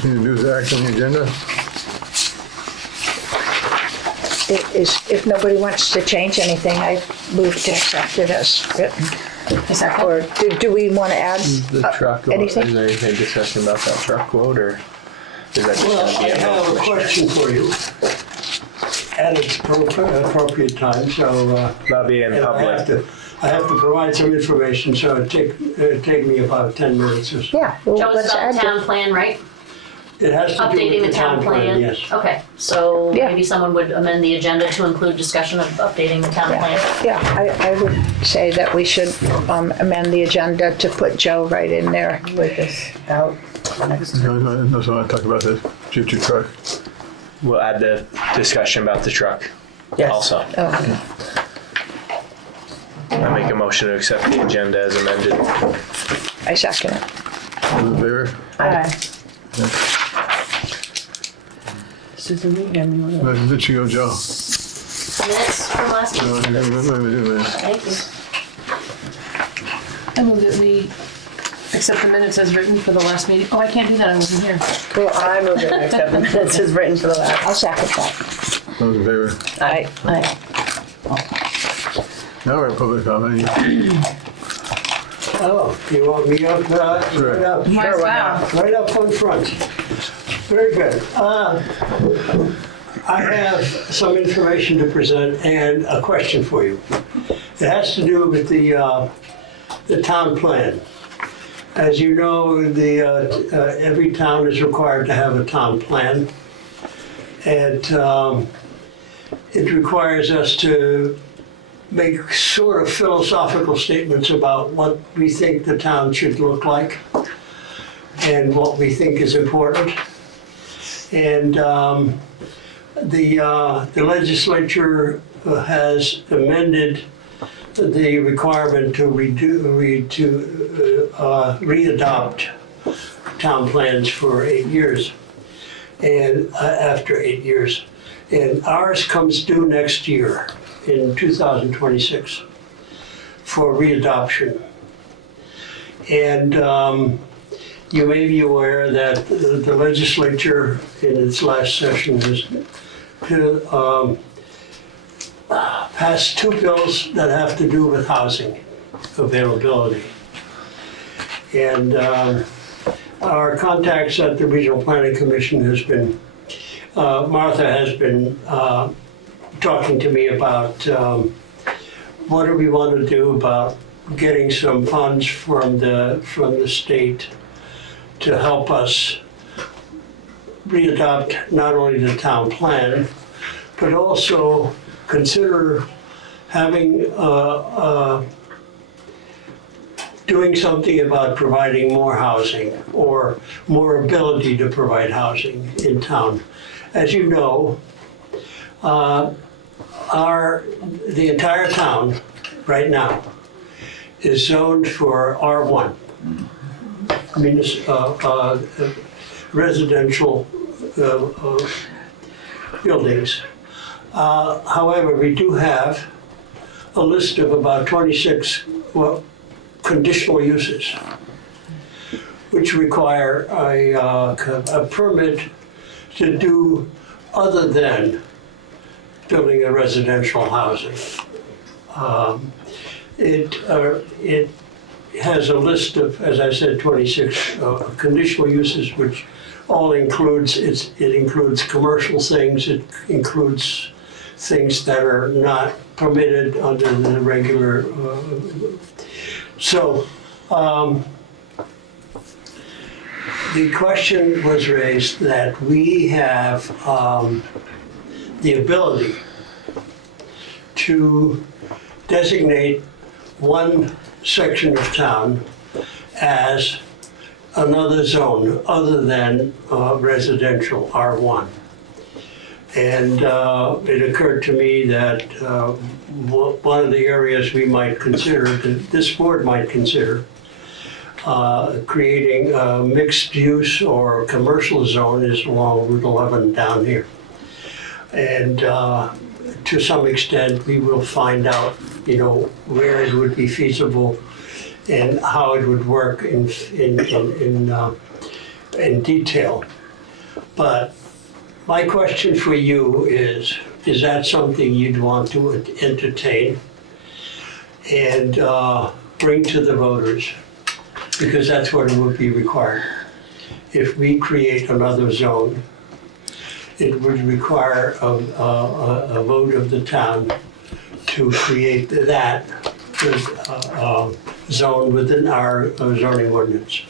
Continue news act on the agenda. If nobody wants to change anything, I move to accept it as written. Or do we want to add The truck, anything? is there anything discussion about that truck quote, or is that just Well, gonna I be have a question for you at its appropriate time, so. About being and public. I have to provide some information, so it'd take me about 10 minutes or so. Yeah, well, Joe, it's let's about add the town it. plan, right? It has to do Updating with the town plan? yes. Okay, so Yeah. maybe someone would amend the agenda to include discussion of updating the town plan. Yeah, I would say that we should amend the agenda to put Joe right in there. With this out next. No, so I want to talk about the future truck. We'll add the discussion about the truck Yes. also. Oh, I make a motion to accept the agenda as amended. I second it. All in favor? Aye. Susan, you have any more? Let you go, Joe. Minutes from last No, week? let me do this. Thank you. I move that we accept the minutes as written for the last meeting. Oh, I can't do that, I wasn't here. Well, I move it, accept the minutes as written for the last. I'll second that. Those in favor? Aye. Now we're at public comment. Oh, you want me up, Sure. right up? Might as why well. Right up front front. Very good. I have some information to present and a question for you. It has to do with the town plan. As you know, every town is required to have a town plan. And it requires us to make sort of philosophical statements about what we think the town should look like and what we think is important. And the legislature has amended the requirement to readopt town plans for 8 years, and after 8 years. And ours comes due next year in 2026 for readoption. And you may be aware that the legislature in its last session has passed 2 bills that have to do with housing availability. And our contacts at the Regional Planning Commission has been, Martha has been talking to me about what do we want to do about getting some funds from the state to help us readopt not only the town plan, but also consider having, doing something about providing more housing or more ability to provide housing in town. As you know, the entire town right now is zoned for R1. I mean, residential buildings. However, we do have a list of about 26 conditional uses, which require a permit to do other than building a residential housing. It has a list of, as I said, 26 conditional uses, which all includes, it includes commercial things, it includes things that are not permitted under the regular. So the question was raised that we have the ability to designate one section of town as another zone other than residential R1. And it occurred to me that one of the areas we might consider, that this board might consider, creating a mixed use or commercial zone is along Route 11 down here. And to some extent, we will find out, where it would be feasible and how it would work in detail. But my question for you is that something you'd want to entertain and bring to the voters? Because that's what it would be required. If we create another zone, it would require a vote of the town to create that zone within our zoning ordinance.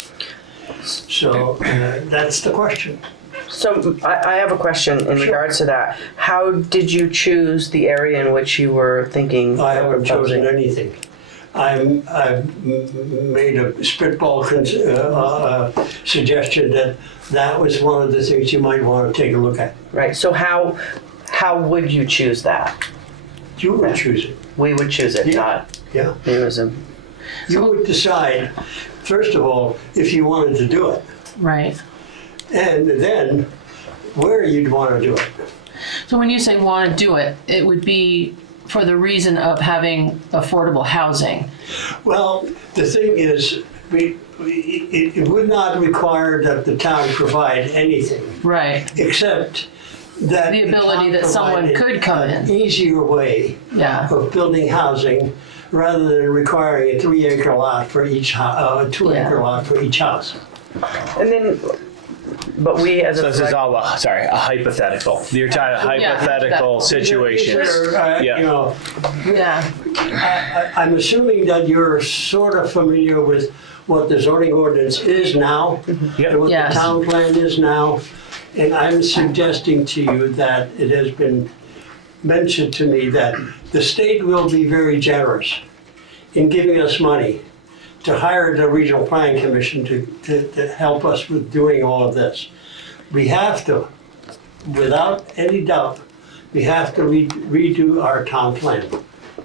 So that's the question. So I have a question in regards to that. How did you choose the area in which you were thinking? I haven't of chosen proposing? anything. I've made a spitball suggestion that was one of the things you might want to take a look at. Right, so how would you choose that? You would choose it. We would choose it, Yeah. not Yeah. you as a... You would decide, first of all, if you wanted to do it, Right. and then where you'd want to do it. So when you say want to do it, it would be for the reason of having affordable housing. Well, the thing is, it would not require that the town provide anything, Right. except that The ability town that someone provided could come an in. easier way Yeah. of building housing rather than requiring a 3-acre lot for each, 2-acre Yeah. lot for each house. And then, but we as So a... this is all, a hypothetical. You're talking a Yeah. hypothetical situation. Sure, Yeah. you know, Yeah. I'm assuming that you're sort of familiar with what the zoning ordinance is now Yep. and what Yes. the town plan is now. And I'm suggesting to you that it has been mentioned to me that the state will be very generous in giving us money to hire the Regional Planning Commission to help us with doing all of this. We have to, without any doubt, we have to redo our town plan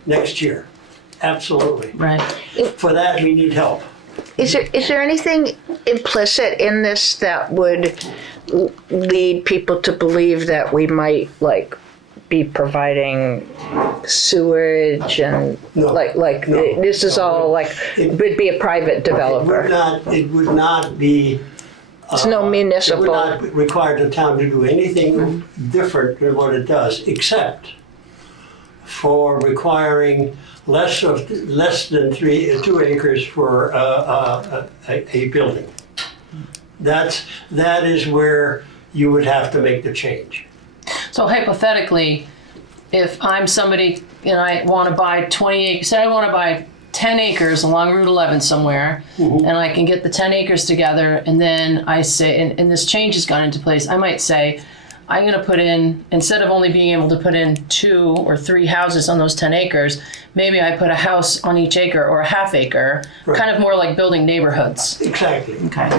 next year. Absolutely. Right. For that, we need help. Is there anything implicit in this that would lead people to believe that we might be providing sewage and No. No. this is all It- would be a private developer? It would not be. It's no It municipal. would not require the town to do anything different than what it does, except for requiring less than 2 acres for a building. That is where you would have to make the change. So hypothetically, if I'm somebody and I want to buy 20 acres, say I want to buy 10 acres along Route 11 somewhere, and I can get the 10 acres together, and then I say, and this change has gone into place, I might say, I'm going to put in, instead of only being able to put in 2 or 3 houses on those 10 acres, maybe I put a house on each acre or a half acre, Right. kind of more like building neighborhoods. Exactly. Okay.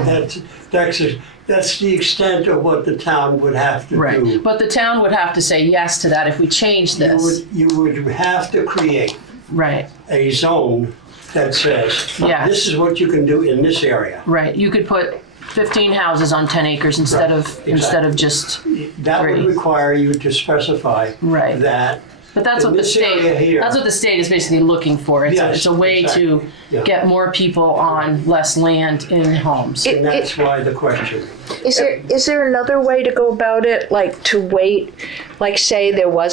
That's the extent of what the town would have to Right. do. But the town would have to say yes to that if we change this. You would have to create Right. a zone that says, Yeah. this is what you can do in this area. Right, you could put 15 houses on 10 acres instead Right, of exactly. instead of just, That would Great. require you to specify Right. that. but that's In what the this area state, here- that's what the state is basically looking for. Yes, It's a way to exactly. Yeah. get more people on less land in homes. And that's why the question. Is there another way to go about it, like to wait, like say there were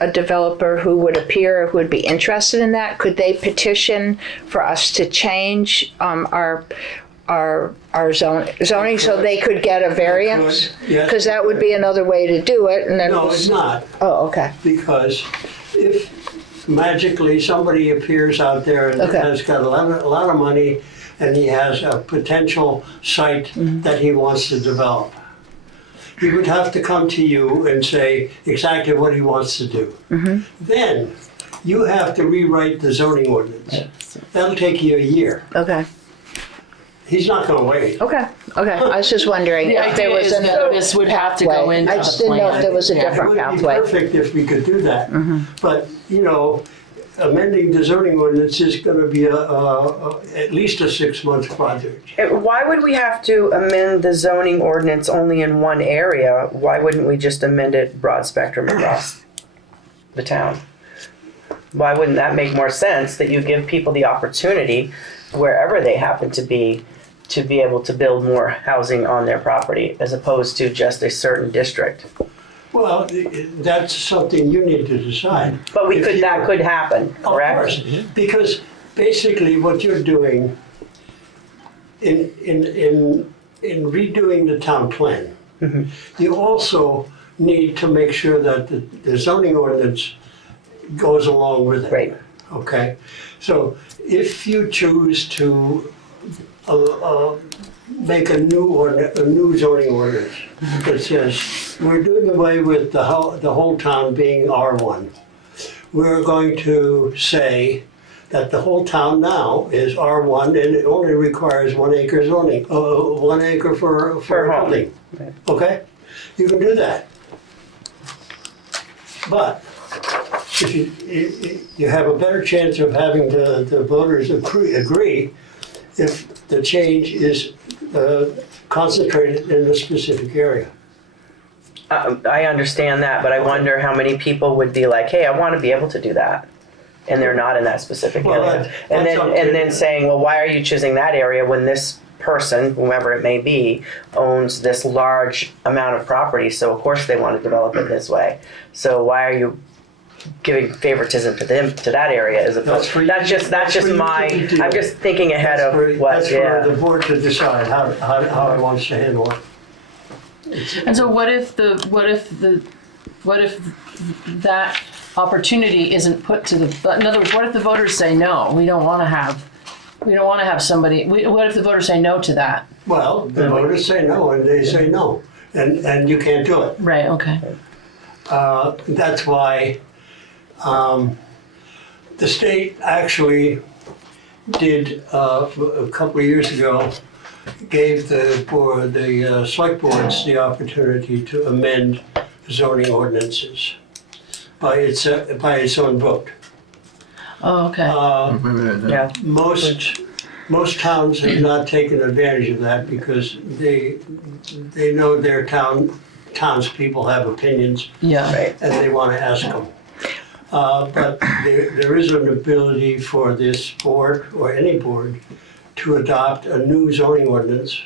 a developer who would appear, who would be interested in that? Could they petition for us to change our zoning so they could get a variance? Could, yes. Because that would be another way to do it, and then. No, it's not, Oh, okay. because if magically somebody appears out there and Okay. has got a lot of money and he has a potential site that he wants to develop, he would have to come to you and say exactly what he wants to do. Then you have to rewrite the zoning ordinance. That'll take you a year. Okay. He's not going to wait. Okay. I was just wondering The if there idea was is that another this would have to go pathway. into I the just didn't know if plan. there was a Yeah. different It would be pathway. perfect if we could do that. But, amending the zoning ordinance is going to be at least a 6-month project. Why would we have to amend the zoning ordinance only in one area? Why wouldn't we just amend it broad spectrum across the town? Why wouldn't that make more sense, that you give people the opportunity, wherever they happen to be, to be able to build more housing on their property as opposed to just a certain district. Well, that's something you need to decide. But If you- that could happen, Of correct? course, because basically what you're doing in redoing the town plan, you also need to make sure that the zoning ordinance goes along with it. Right. Okay? So if you choose to make a new zoning ordinance that says, we're doing away with the whole town being R1. We're going to say that the whole town now is R1 and it only requires 1 acre zoning, 1 acre for a home. building. Okay? You can do that. But if you have a better chance of having the voters agree if the change is concentrated in a specific area. I understand that, but I wonder how many people would be like, hey, I want to be able to do that. And they're not in that specific Well, area. that's up to And then you. saying, well, why are you choosing that area when this person, whomever it may be, owns this large amount of property, so of course they want to develop it this way. So why are you giving favoritism to them, to that area as opposed, that's just my, I'm just thinking ahead of what, That's for the board to decide how it wants to handle it. And so what if that opportunity isn't put to the, in other words, what if the voters say no, we don't want to have somebody, what if the voters say no to that? Well, the voters say no, and they say no, and you can't do it. Right, okay. That's why the state actually did, a couple of years ago, gave the select boards the opportunity to amend zoning ordinances by its own vote. Oh, okay. yeah. Most towns have not taken advantage of that because they know their townspeople have opinions Yeah. Right. and they want to ask them. But there is an ability for this board or any board to adopt a new zoning ordinance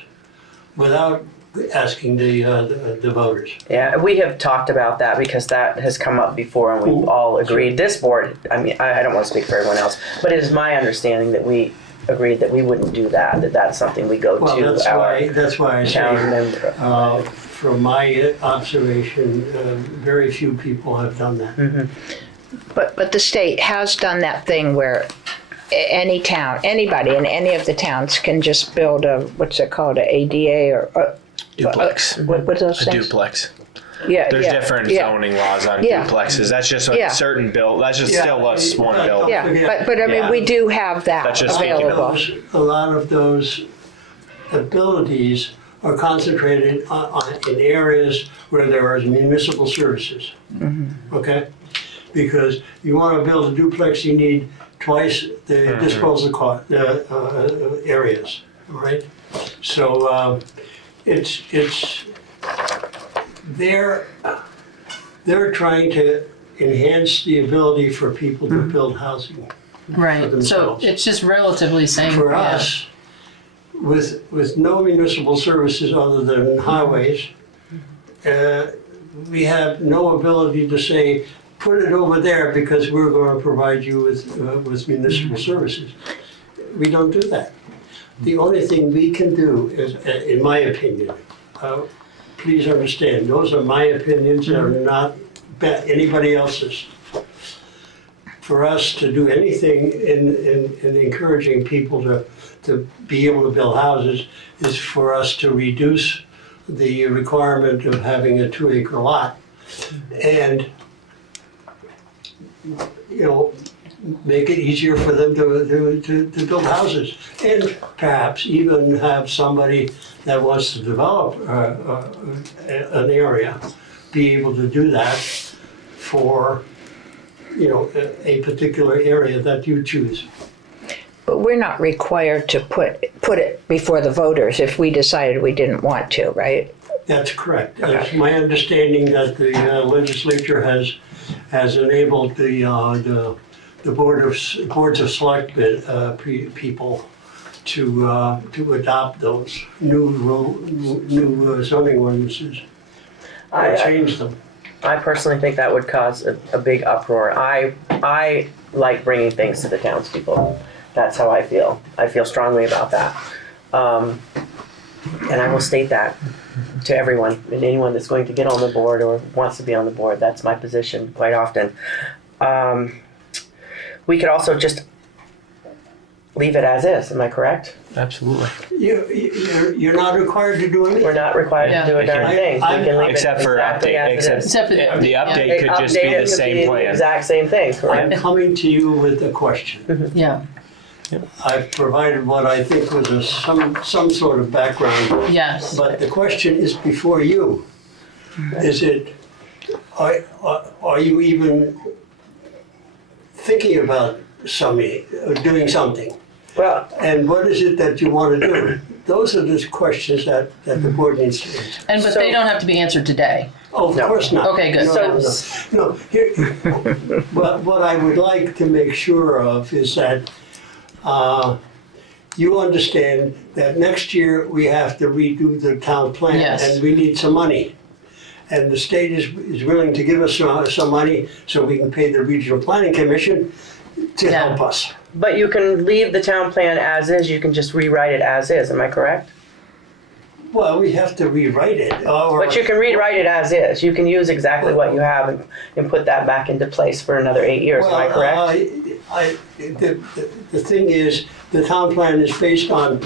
without asking the voters. Yeah, we have talked about that because that has come up before and we've all agreed. This board, I mean, I don't want to speak for everyone else, but it is my understanding that we agreed that we wouldn't do that, that that's something we go Well, to our that's why I town say, member. from my observation, very few people have done that. But the state has done that thing where any town, anybody in any of the towns can just build a, what's it called, a ADA or Duplex. what are those A things? duplex. Yeah, There's yeah, different yeah. zoning laws on Yeah. duplexes. That's just a Yeah. certain build. That's just Yeah. still us one build. Yeah, but I mean, we do have that That's just available. A lot of those abilities are concentrated in areas where there are municipal services. Okay? Because you want to build a duplex, you need twice the disposal areas, all right? So it's they're trying to enhance the ability for people to build housing. Right, so themselves. it's just relatively saying. For yeah. us, with no municipal services other than highways, we have no ability to say, put it over there because we're going to provide you with municipal services. We don't do that. The only thing we can do is, in my opinion, please understand, those are my opinions, they're not anybody else's. For us to do anything in encouraging people to be able to build houses is for us to reduce the requirement of having a 2-acre lot and, you know, make it easier for them to build houses. And perhaps even have somebody that wants to develop an area be able to do that for, you know, a particular area that you choose. But we're not required to put it before the voters if we decided we didn't want to, right? That's correct. It's my understanding that the legislature has enabled the boards of select people to adopt those new zoning ordinances or change them. I personally think that would cause a big uproar. I like bringing things to the townspeople. That's how I feel. I feel strongly about that. And I will state that to everyone and anyone that's going to get on the board or wants to be on the board. That's my position quite often. We could also just leave it as is. Am I correct? Absolutely. You're not required to do anything. We're not required to do a darn thing. We can leave Except it for exactly update, as it is. Except for the update They could just be update it the to same the plan. exact same thing, I'm correct? coming to you with a question. Yeah, I've provided what I think was some sort of background, yes. but the question is before you. Is it, are you even thinking about doing something? Well, And what is it that you want to do? Those are the questions that the board needs to answer. But So- they don't have to be answered today. Oh, of No. course not. Okay, good. No. Here, what I would like to make sure of is that you understand that next year we have to redo the town plan. Yes. And we need some money. And the state is willing to give us some money so we can pay the regional planning commission to Yeah. help us. but you can leave the town plan as is. You can just rewrite it as is. Am I correct? Well, we have to rewrite it. But you can rewrite it as is. You can use exactly what you have and put that back into place for another 8 years. Am I correct? The thing is, the town plan is based on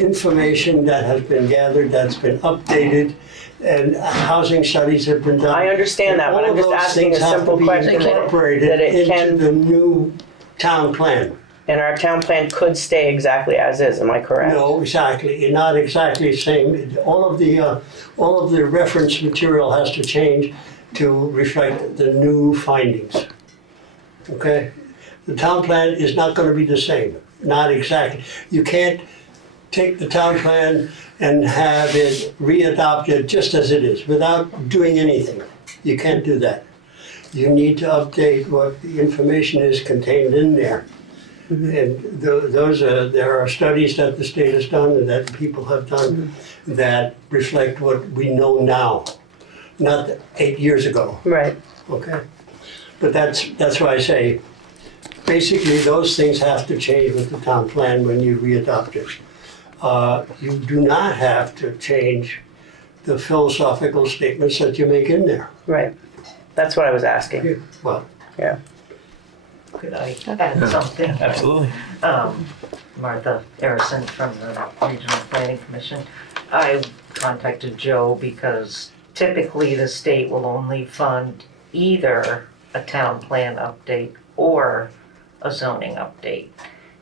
information that has been gathered, that's been updated, and housing studies have been done. I understand that, but I'm just asking a simple question that Incorporated it can, into the new town plan. and our town plan could stay exactly as is. Am I correct? No, exactly, not exactly the same. All of the reference material has to change to reflect the new findings. Okay? The town plan is not gonna be the same, not exactly. You can't take the town plan and have it re-adopted just as it is, without doing anything. You can't do that. You need to update what the information is contained in there. And there are studies that the state has done and that people have done that reflect what we know now, not 8 years ago, Right. okay? But that's why I say, basically, those things have to change with the town plan when you re-adopt it. You do not have to change the philosophical statements that you make in there. Right. That's what I was asking. Well, Yeah. Could I add something? Absolutely. Martha Harrison from the Regional Planning Commission. I contacted Joe because typically the state will only fund either a town plan update or a zoning update.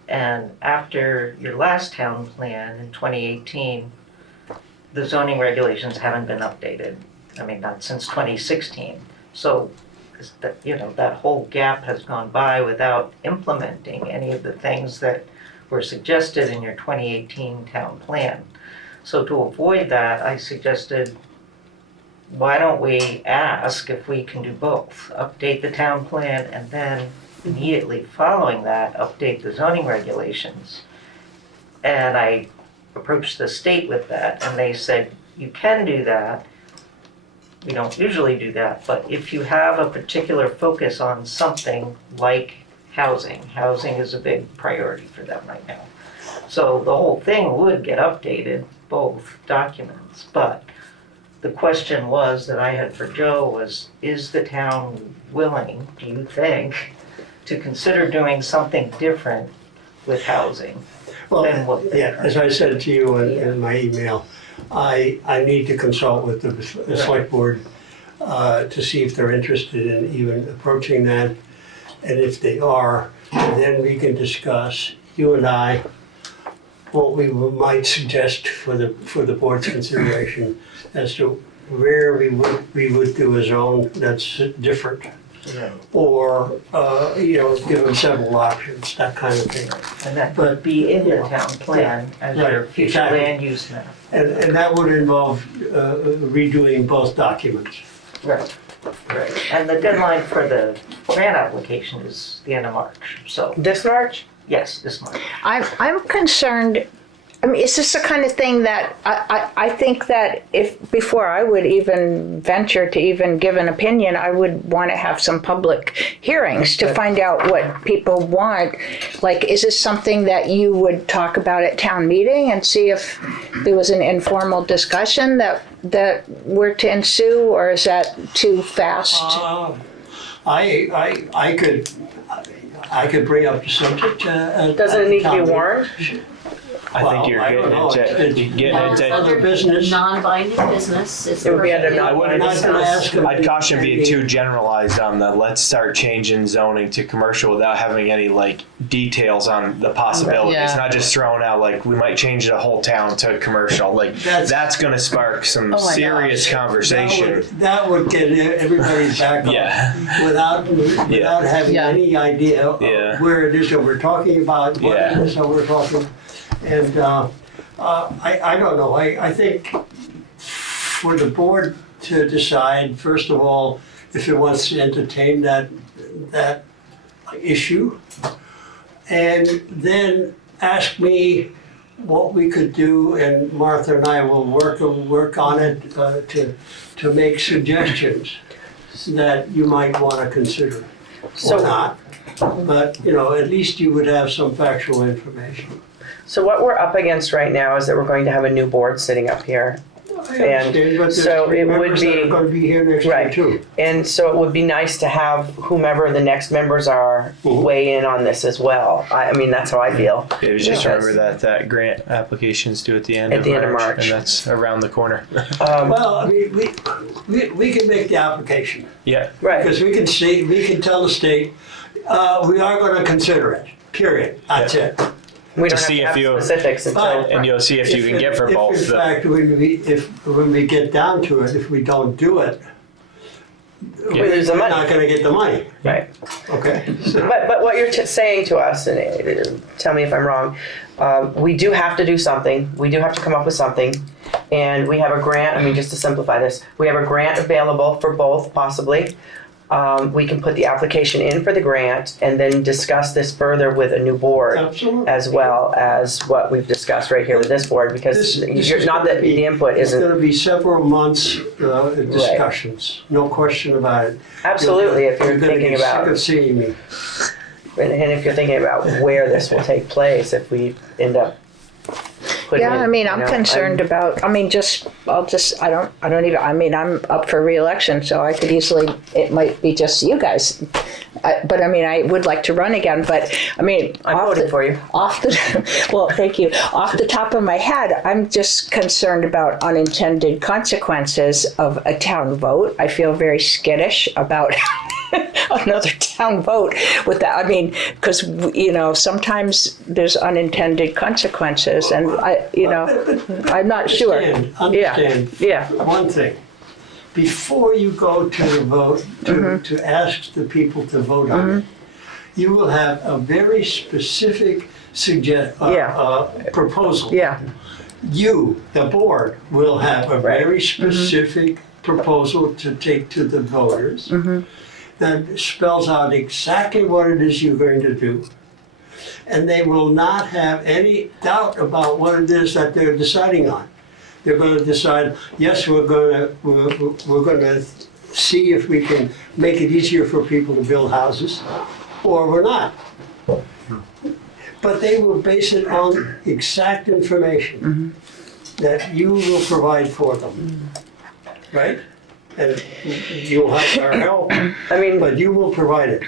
And after your last town plan in 2018, the zoning regulations haven't been updated. I mean, not since 2016. So that whole gap has gone by without implementing any of the things that were suggested in your 2018 town plan. So to avoid that, I suggested, why don't we ask if we can do both? Update the town plan and then immediately following that, update the zoning regulations. And I approached the state with that and they said, you can do that. We don't usually do that, but if you have a particular focus on something like housing is a big priority for them right now. So the whole thing would get updated, both documents, but the question was that I had for Joe was, is the town willing, do you think, to consider doing something different with housing? well, Then what- yeah, as I said to you in my email, I need to consult with the select board to see if they're interested in even approaching that. And if they are, then we can discuss, you and I, what we might suggest for the board's consideration as to where we would do a zone that's different. Yeah. Or, give them several options, that kind of thing. And that But- would be in the town plan as your Right, future exactly. land use map. And that would involve redoing both documents. Right. And the deadline for the grant application is the end of March, so, This March? Yes, this month. I'm concerned. I mean, is this the kind of thing that I think that if before I would even venture to even give an opinion, I would want to have some public hearings to find out what people want. Like, is this something that you would talk about at town meeting and see if there was an informal discussion that were to ensue, or is that too fast? I could bring up the subject. Doesn't it need to be warned? I think you're getting into other business. Non-binding business is. It would be under perfect. I wouldn't Not gonna ask them I'd to- caution being too generalized on the let's start changing zoning to commercial without having any like details on the possibilities. Yeah. Not just throwing out like we might change the whole town to commercial. Like that's going to spark some Oh my serious conversation. That would get everybody back Yeah. up without having Yeah. any idea Yeah. where it is that we're talking about, what Yeah. it is that we're talking. And I don't know. I think for the board to decide, first of all, if it wants to entertain that issue, and then ask me what we could do, and Martha and I will work on it to make suggestions that you might want to consider So- or not. But, at least you would have some factual information. So what we're up against right now is that we're going to have a new board sitting up here. I understand, but there's so three it would members that be- are going to be here next year Right. too. And so it would be nice to have whomever the next members are weigh in on this as well. I mean, that's how I feel. Yeah, just Yeah. remember that grant applications due at the end At of the March, end of March. and that's around the corner. Well, I mean, we can make the application, Yeah. Right. because we can tell the state, we are going to consider it, period, that's it. We don't see have to if have you- specifics until. And you'll see if you can get for both. If in fact, when we get down to it, if we don't do it, We lose the we're money. not going to get the money, Right. okay? But what you're saying to us, and tell me if I'm wrong, we do have to do something. We do have to come up with something. And we have a grant, I mean, just to simplify this, we have a grant available for both, possibly. We can put the application in for the grant and then discuss this further with a new board. Absolutely. As well as what we've discussed right here with this board, because This you're is not gonna that be- the input It's going isn't. to be several months discussions, no question about it. Absolutely, if you're You're gonna thinking get about. sick of seeing me. And if you're thinking about where this will take place, if we end up putting Yeah, it, I mean, you I'm know, concerned about, I mean, I don't even, I mean, I'm up for reelection, so I could easily, it might be just you guys. But I mean, I would like to run again, but I mean. I'm voting for you. Well, thank you. Off the top of my head, I'm just concerned about unintended consequences of a town vote. I feel very skittish about another town vote with that. I mean, because, sometimes there's unintended consequences, and I'm not sure. Understand. Yeah. One thing, before you go to the vote, to ask the people to vote on it, you will have a very specific proposal. Yeah. You, the board, will have a very specific proposal to take to the voters that spells out exactly what it is you're going to do. And they will not have any doubt about what it is that they're deciding on. They're going to decide, yes, we're going to see if we can make it easier for people to build houses, or we're not. But they will base it on exact information that you will provide for them, right? And you'll have our help, I mean, but you will provide it.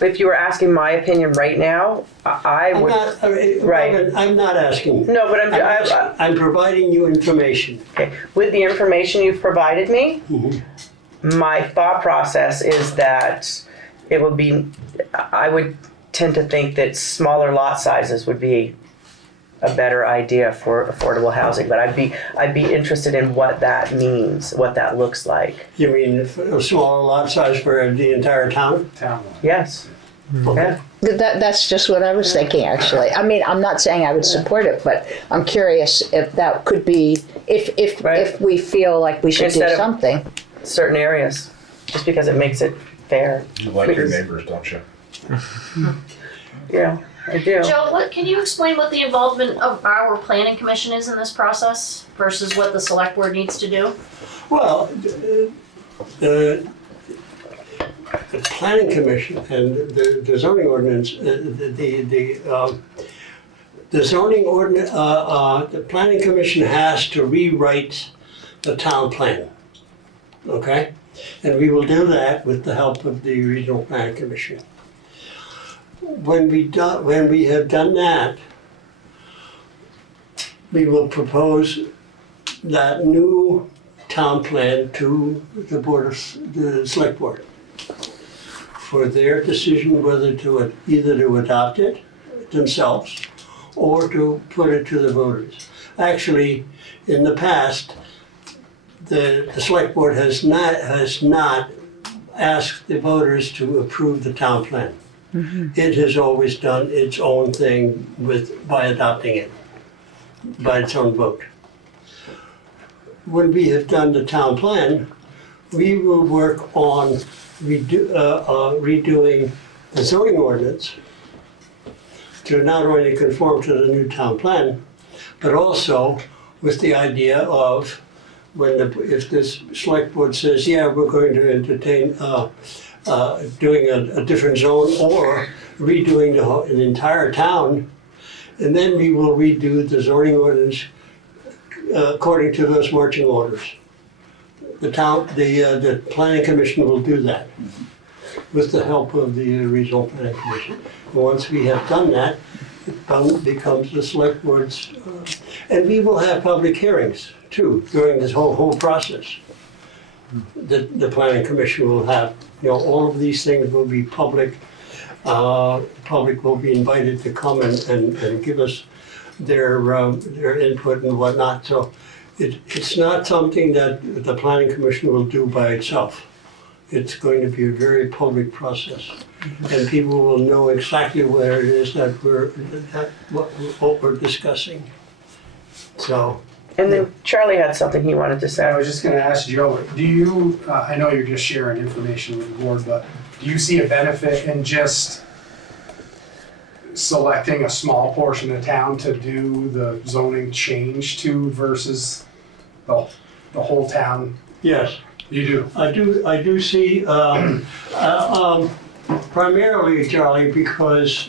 if you were asking my opinion right now, I I'm would. not, Right. Robin, I'm not asking. No, but I'm providing you information. okay. With the information you've provided me, my thought process is that it would be. I would tend to think that smaller lot sizes would be a better idea for affordable housing. But I'd be interested in what that means, what that looks like. You mean a smaller lot size for the entire town? Yes. Yeah. That's just what I was thinking, actually. I mean, I'm not saying I would support it, but I'm curious if that could be, if Right. we feel like we should Instead do of- something. Certain areas, just because it makes it fair. You like your neighbors, don't you? Yeah. I do. Joe, can you explain what the involvement of our planning commission is in this process versus what the select board needs to do? Well, the planning commission and the zoning ordinance, the zoning ordinance, the planning commission has to rewrite the town plan, okay? And we will do that with the help of the regional planning commission. When we have done that, we will propose that new town plan to the select board for their decision whether to either to adopt it themselves or to put it to the voters. Actually, in the past, the select board has not asked the voters to approve the town plan. It has always done its own thing by adopting it, by its own vote. When we have done the town plan, we will work on redoing the zoning ordinance to not only conform to the new town plan, but also with the idea of if this select board says, yeah, we're going to entertain doing a different zone or redoing an entire town, and then we will redo the zoning ordinance according to those marching orders. The planning commission will do that with the help of the regional planning commission. And once we have done that, it becomes the select board's, and we will have public hearings too during this whole process. The planning commission will have, all of these things will be public. Public will be invited to come and give us their input and whatnot. So it's not something that the planning commission will do by itself. It's going to be a very public process, and people will know exactly where it is that what we're discussing. So. And then Charlie had something he wanted to I say. was just going to ask Joe, do you, I know you're just sharing information with the board, but do you see a benefit in just selecting a small portion of town to do the zoning change to versus the whole town? Yes. You do? I do see, primarily, Charlie, because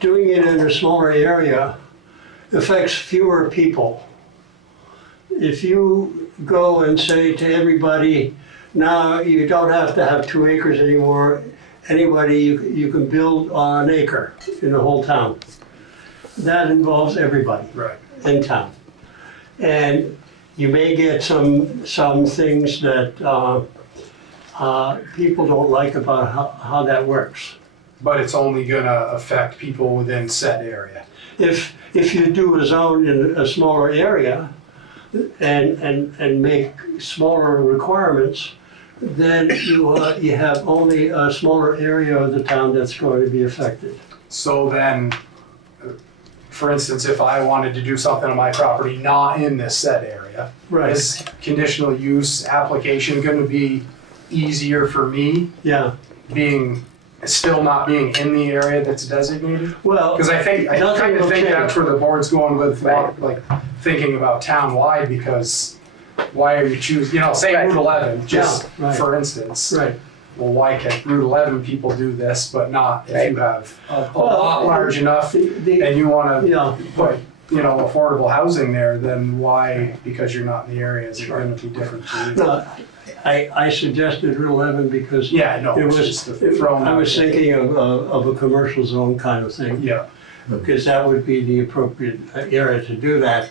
doing it in a smaller area affects fewer people. If you go and say to everybody, now you don't have to have 2 acres anymore, anybody, you can build on an acre in the whole town. That involves everybody in town. And you may get some things that people don't like about how that works. But it's only gonna affect people within said area. If you do a zone in a smaller area and make smaller requirements, then you have only a smaller area of the town that's going to be affected. So then, for instance, if I wanted to do something on my property not in this said area, is conditional use application gonna be easier for me? Yeah. Still not being in the area that's designated? Well, Because I kind of think that's where the board's going with, Right. like, thinking about town-wide, because why are you choosing, say Right. Route 11, just Yeah, right. for instance. right. Well, why can Route 11 people do this, but not if Right. you have a Well, lot large enough and you want to Yeah. put, affordable housing there, then why, because you're not in the area, is it going to be different for you? No, I suggested Route 11 because Yeah, I know, it it's was, just thrown I out was there. thinking of a commercial zone kind of thing. Yeah, Because that would be the appropriate area to do that.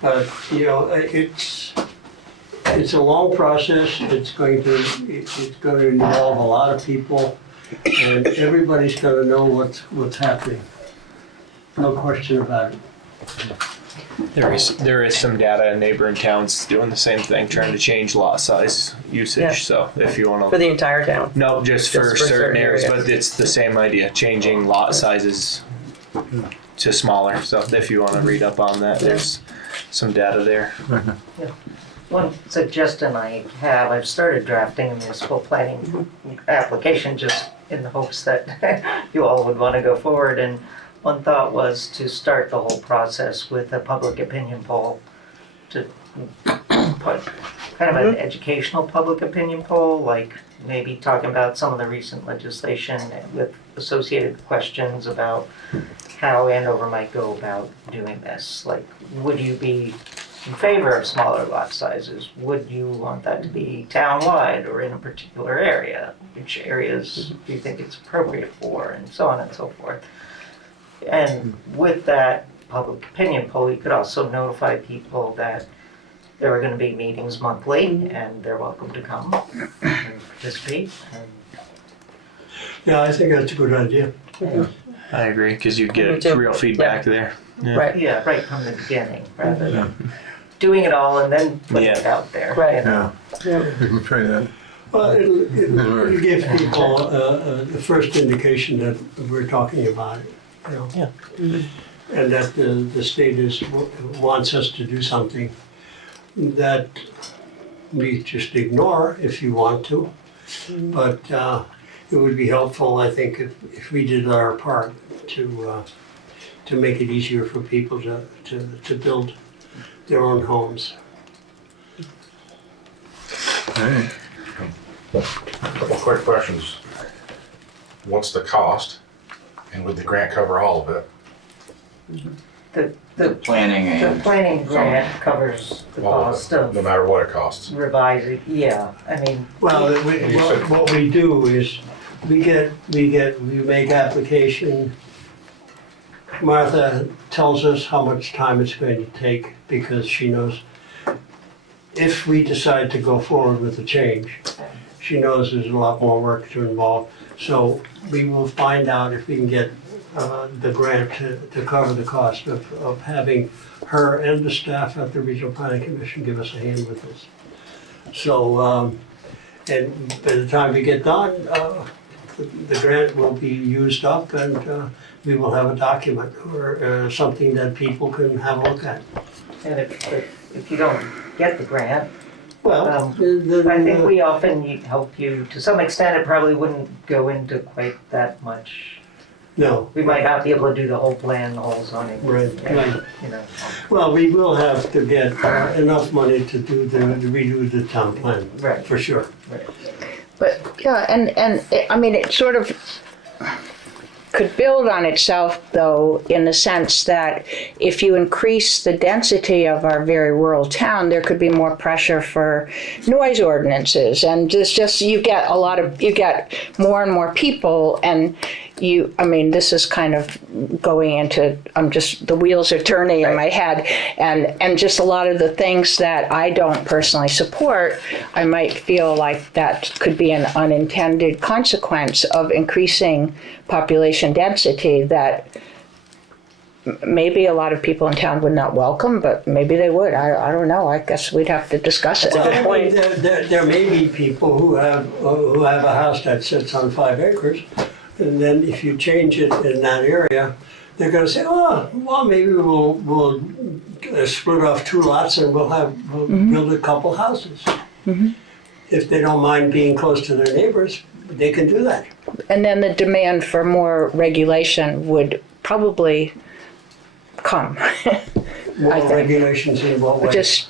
But, it's a long process. It's going to involve a lot of people, and everybody's going to know what's happening. No question about it. There is some data in neighboring towns doing the same thing, trying to change lot size usage. Yeah. So if you want For to, the entire town. no, just for Just for certain certain areas, areas. but it's the same idea, changing lot sizes to smaller. So if you want to read up on that, there's some data there. One suggestion I have, I've started drafting a municipal planning application just in the hopes that you all would want to go forward. And one thought was to start the whole process with a public opinion poll, to put kind of an educational public opinion poll, like maybe talking about some of the recent legislation with associated questions about how Andover might go about doing this. Like, would you be in favor of smaller lot sizes? Would you want that to be town-wide or in a particular area? Which areas do you think it's appropriate for, and so on and so forth. And with that public opinion poll, you could also notify people that there are going to be meetings monthly, and they're welcome to come and participate. And Yeah, I think that's a good idea. I agree, because you Me get too. real feedback there. Yeah. Right. yeah, right from the beginning, rather than doing it all and then putting it out there. Right. you know. Yeah, we can try that. Well, it'll give people the first indication that we're talking about it, you know. Yeah. And that the state wants us to do something that we just ignore if you want to. But it would be helpful, I think, if we did our part to make it easier for people to build their own homes. All right. Couple quick questions. What's the cost? And would the grant cover all of it? The Planning and. planning grant covers the All of cost it, of no matter what it costs. revising, yeah, I mean. Well, what we do is we make application. Martha tells us how much time it's going to take because she knows if we decide to go forward with the change, she knows there's a lot more work to involve. So we will find out if we can get the grant to cover the cost of having her and the staff at the Regional Planning Commission give us a hand with this. So, and by the time we get done, the grant will be used up and we will have a document or something that people can have a look at. And if you don't get the grant, Well, I think we often help you, to some extent, it probably wouldn't go into quite that much. no. We might not be able to do the whole plan, the whole zoning. Right, right. You know, Well, we will have to get enough money to redo the town plan, right, for sure. right. But, yeah, and I mean, it sort of could build on itself, though, in the sense that if you increase the density of our very rural town, there could be more pressure for noise ordinances, and just you get more and more people, and I mean, this is kind of going into, the wheels are turning in my head, and just a lot of the things that I don't personally support, I might feel like that could be an unintended consequence of increasing population density that maybe a lot of people in town would not welcome, but maybe they would. I don't know. I guess we'd have to discuss it. There may be people who have a house that sits on 5 acres, and then if you change it in that area, they're going to say, oh, well, maybe we'll split off 2 lots and we'll build a couple houses. Mm-hmm. If they don't mind being close to their neighbors, they can do that. And then the demand for more regulation would probably come. More I think. regulations in what way? Just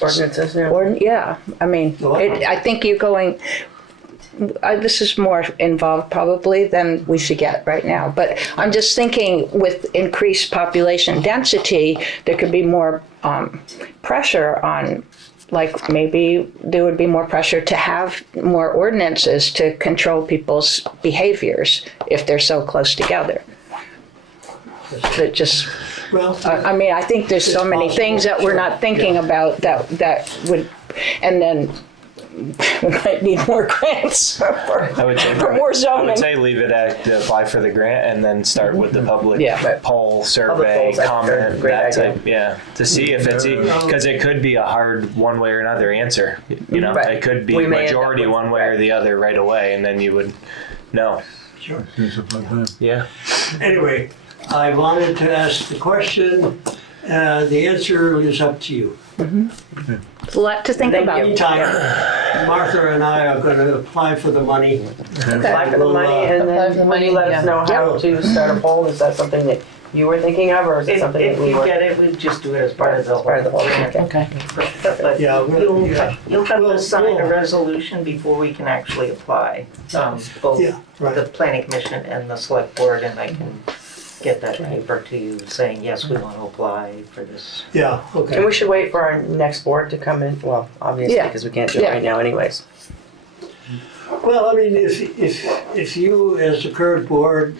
Ordinances, yeah. yeah. I mean, I think you're going. This is more involved probably than we should get right now. But I'm just thinking with increased population density, there could be more pressure on, like maybe there would be more pressure to have more ordinances to control people's behaviors if they're so close together. That just, Well, I mean, I think there's so many things that we're not thinking about that would, and then we might need more grants for more zoning. I would say leave it at apply for the grant and then start with the public poll, survey, polls, I think, are a comment, great that idea. type, to see if it's, because it could be a hard one way or another answer. You know, Right. it could be We may end up majority with- one way or the other right away, and then you would know. sure. Yeah. Anyway, I wanted to ask the question. The answer is up to you. It's a lot to think about. Anytime. Martha and I are gonna apply for the money. Apply for the money and Apply for the then will money, you let us yeah. know how to start a poll? Is that something that you were thinking of, or is it something that If we you were? get it, we just do it as part of the. Part of the whole, okay. Okay. But Yeah, you'll have Well, to sign well- a resolution before we can actually apply. Both Yeah, right. the planning commission and the select board, and I can get that paper to you saying, yes, we want to apply for this. Yeah, And okay. we should wait for our next board to come in, well, obviously, Yeah. because we can't do it Yeah. right now anyways. Well, I mean, if you, as the current board,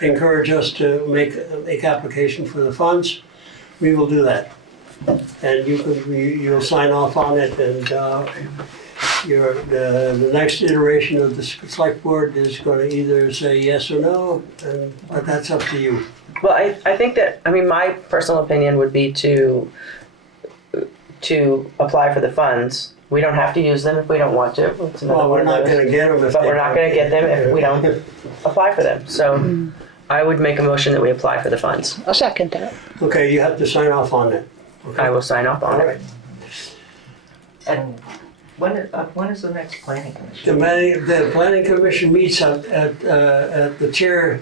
encourage us to make application for the funds, we will do that. And you'll sign off on it, and the next iteration of the select board is going to either say yes or no, but that's up to you. Well, I think that, I mean, my personal opinion would be to apply for the funds. We don't have to use them if we don't want to. It's another Well, one we're of not those. going to get them if But they we're not gonna get them if we don't apply for them. So I would make a motion that we apply for the funds. I'll second that. Okay, you have to sign off on it. I will sign off on All it. right. And when is the next planning commission? The planning commission meets at the chair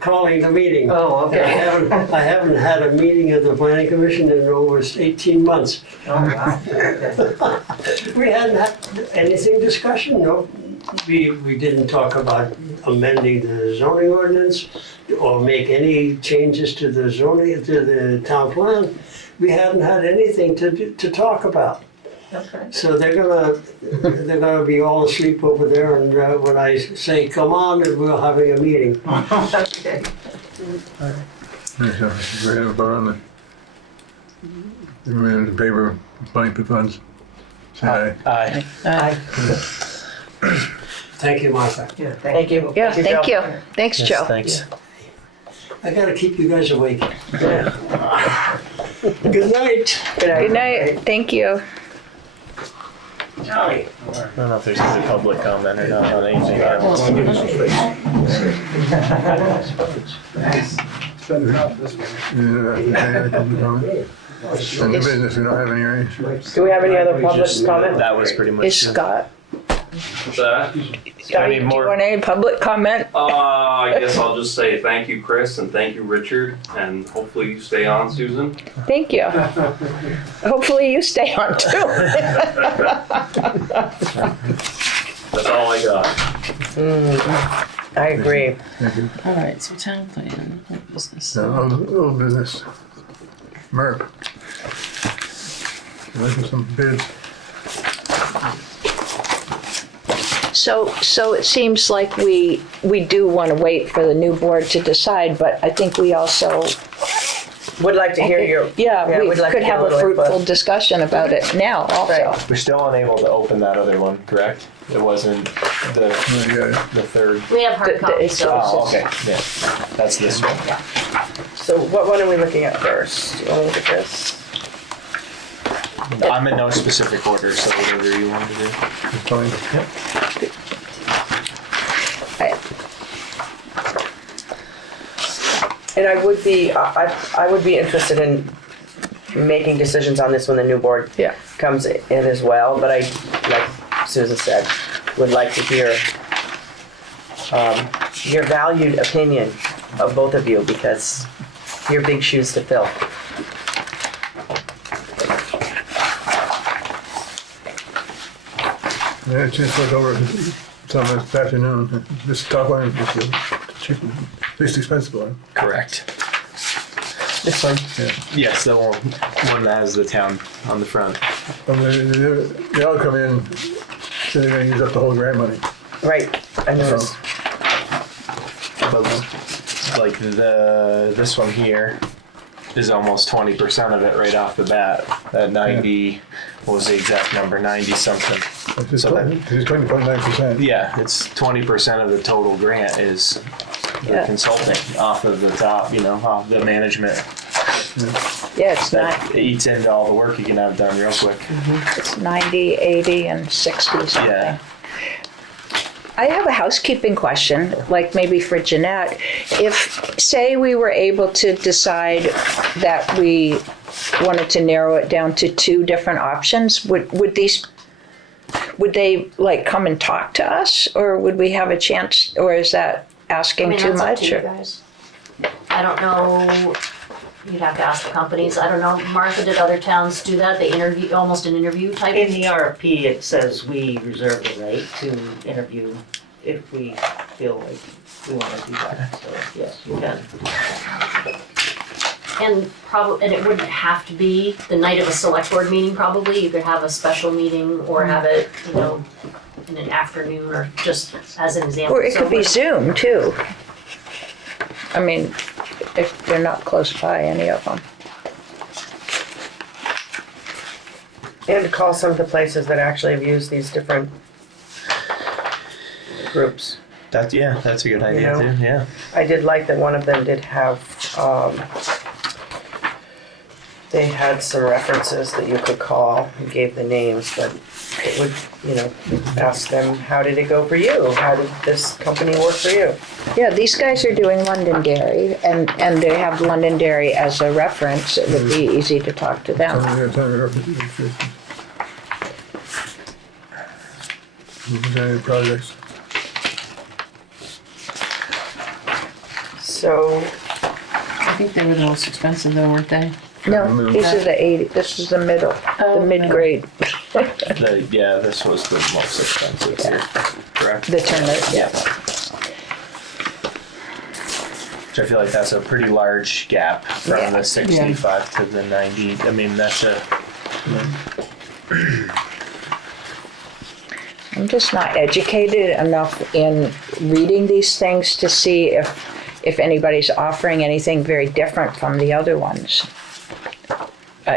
calling the meeting. Oh, okay. I haven't had a meeting of the planning commission in over 18 months. Oh, wow. Okay. We hadn't had anything discussion, no. We didn't talk about amending the zoning ordinance or make any changes to the zoning, to the town plan. We hadn't had anything to talk about. Okay. So they're gonna be all asleep over there, and when I say, come on, and we're having a meeting. Okay. So we have a vote on the in favor of applying for funds. Say aye. Aye. Thank you, Martha. Yeah, Thank you. Yeah, thank Joe. you. Thanks, Yes, Joe. thanks. I gotta keep you guys awake. Yeah. Good night. Good night. Thank you. Charlie. I don't know if there's any public comment or not on anything. And the business, we don't have any, right? Do we have any other public comment? That was pretty much. Is Scott? That? Scott, need do you more- want any public comment? I guess I'll just say thank you, Chris, and thank you, Richard, and hopefully you stay on, Susan. Thank you. Hopefully you stay on too. That's all I got. I agree. Thank you. All right, so town plan, what is this? Old business. MERP. Looking for some bids. So it seems like we do want to wait for the new board to decide, but I think we also, Would like to hear your. yeah, we we'd like to could get have a little fruitful input. discussion about it now also. Right. We're still unable to open that other one, correct? It wasn't the Yeah, third. We have hard copies, so. Oh, okay. Yeah, that's this one. So what one are we looking at first? Do you want to look at this? I'm in no specific order, so whatever you want to do. it's fine. And I would be, I would be interested in making decisions on this when the new board Yeah. comes in as well, but I, like Susan said, would like to hear your valued opinion of both of you, because you're big shoes to fill. I had a chance to look over some this afternoon. This top one is the cheapest, least expensive one. Correct. This one? Yeah. Yes, the one that has the town on the front. They all come in, so they're gonna use up the whole grant money. Right, I noticed. But like this one here is almost 20% of it right off the bat. At 90, what was the exact number? 90 something. It's just So that- 20.9%. Yeah, it's 20% of the total grant is the Yeah. consulting off of the top, off the management. Yeah, it's That eats into all the work you can have done real quick. It's 90, 80, and 60 something. Yeah. I have a housekeeping question, like maybe for Jeanette. If, say we were able to decide that we wanted to narrow it down to 2 different options, would they like come and talk to us, or would we have a chance, or is that asking too that's up much? to you or- guys. I don't know, you'd have to ask the companies, I don't know, Martha, did other towns do that, they interview, almost an interview type? In the RFP, it says we reserve the right to interview if we feel like we want to do that, so yes, you can. And it wouldn't have to be the night of a select board meeting, probably, you could have a special meeting or have it, in an afternoon or just as an example. Or it So could be would- Zoom too. I mean, if they're not close by, any of them. And call some of the places that actually have used these different groups. That's a good idea know? too, yeah. I did like that one of them did have, they had some references that you could call and gave the names, but it would, ask them, how did it go for you? How did this company work for you? Yeah, these guys are doing Londonderry, and they have Londonderry as a reference. It would be easy to talk to them. Representative projects. So, I think they were the most expensive though, weren't they? No, these are the 80, this is the middle, the mid-grade. This was the most expensive here, correct? The Turner, yeah. Which I feel like that's a pretty large gap from the 65 to the 90. I mean, that's I'm just not educated enough in reading these things to see if anybody's offering anything very different from the other ones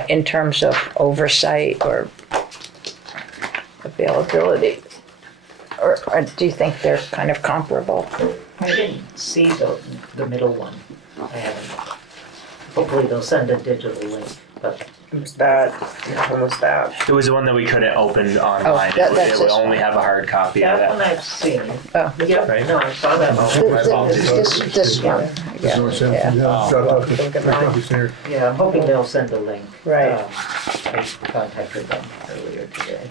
in terms of oversight or availability. Or do you think they're kind of comparable? I didn't see the middle one. I haven't. Hopefully they'll send a digital link, but. it was that, when was that? it was the one that we couldn't open online. that's it would this only one. have a hard copy of That one that. I've seen. Oh, Yep, Right. no, I saw that one. this one. This one sent, Yeah. dropped off the copies here. Yeah, I'm hoping they'll send a link. Right. I contacted them earlier today.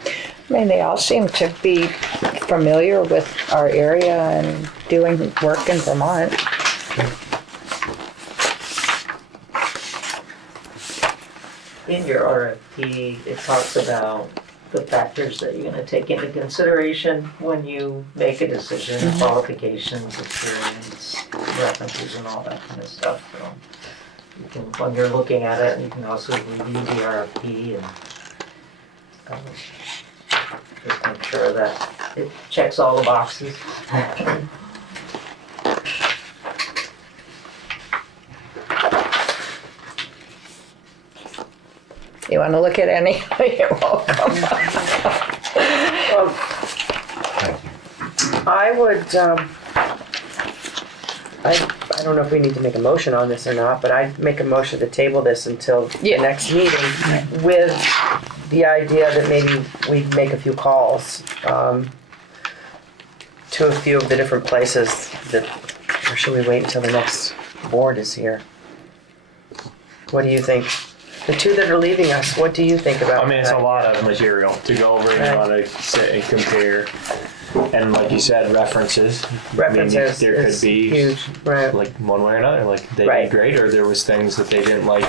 I mean, they all seem to be familiar with our area and doing work in Vermont. In your RFP, it talks about the factors that you're gonna take into consideration when you make a decision, qualifications, experience, references and all that kind of stuff, so. You can, when you're looking at it, you can also review the RFP and just make sure that it checks all the boxes. You want to look at any? You're welcome. I would, I don't know if we need to make a motion on this or not, but I'd make a motion to table this until the next meeting with the idea that maybe we make a few calls to a few of the different places that, or should we wait until the next board is here? What do you think? The 2 that are leaving us, what do you think about that? I mean, it's a lot of material to go over and you want to sit and compare. And like you said, references. References I mean, there could is be huge, right? like one way or another. Like they Right. did great, or there was things that they didn't like.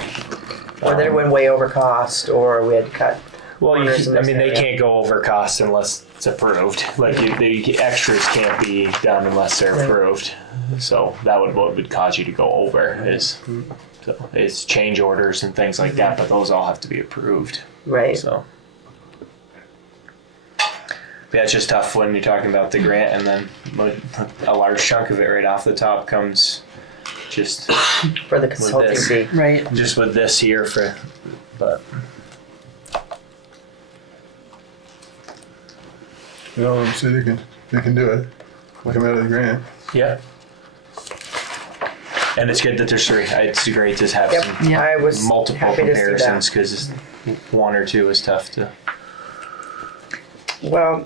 Or that it went way over cost, or we had to cut. Well, corners in I this mean, they area. can't go over cost unless it's approved. Like the extras can't be done unless they're Right. approved. So that would cause you to go over is it's change orders and things like that, but those all have to be approved. Right. So. Yeah, it's just tough when you're talking about the grant and then a large chunk of it right off the top comes just For the this. consulting fee. Right. just with this here but So they can do it. Come out of the grant. yeah. And it's good that there's 3. It's great to have Yep, some Yeah. I was multiple happy to see comparisons because 1 or 2 is tough to. Well,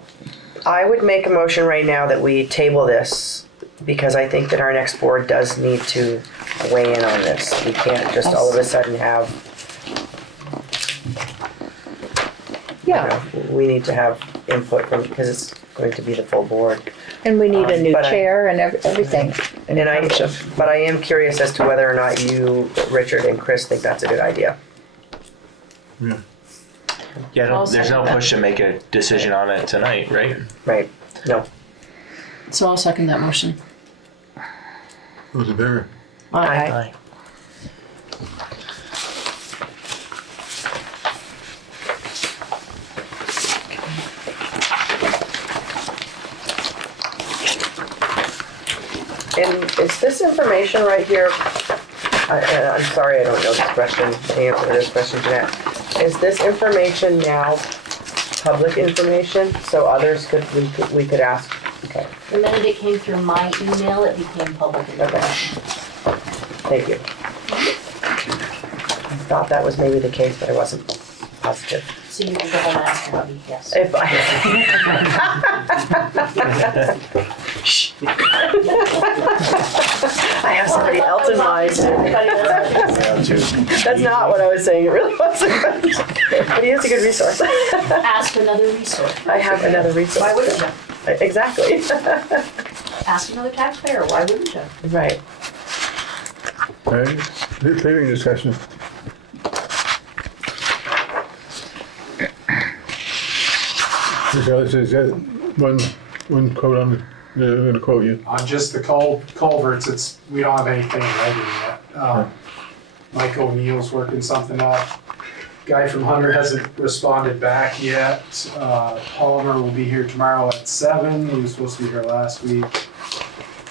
I would make a motion right now that we table this because I think that our next board does need to weigh in on this. We can't just all of a sudden have Yeah, We need to have input from, because it's going to be the full board. and we need a new But I- chair and everything. And but I am curious as to whether or not you, Richard and Chris, think that's a good idea. Yeah. Yeah, I'll there's no second that. push to make a decision on it tonight, right? Right? No. So I'll second that motion. Those in favor? Aye. And is this information right here, I'm sorry I don't know this question, the answer to this question, Jeanette. Is this information now public information, so others we could ask? Okay, The minute it came through my email, it became public information. thank you. I thought that was maybe the case, but I wasn't positive. So you can go home and ask your hubby, yes. If I. I have somebody else in mind. That's not what I was saying, it really wasn't. But he is a good resource. Ask for another resource. I have another resource. Why wouldn't you? Exactly. Ask another taxpayer, why wouldn't you? Right. Okay, paving discussion. This is one quote on, they're gonna quote you. On just the culverts, we don't have anything in writing yet. Mike O'Neill's working something up. Guy from Hunter hasn't responded back yet. Palmer will be here tomorrow at 7. He was supposed to be here last week.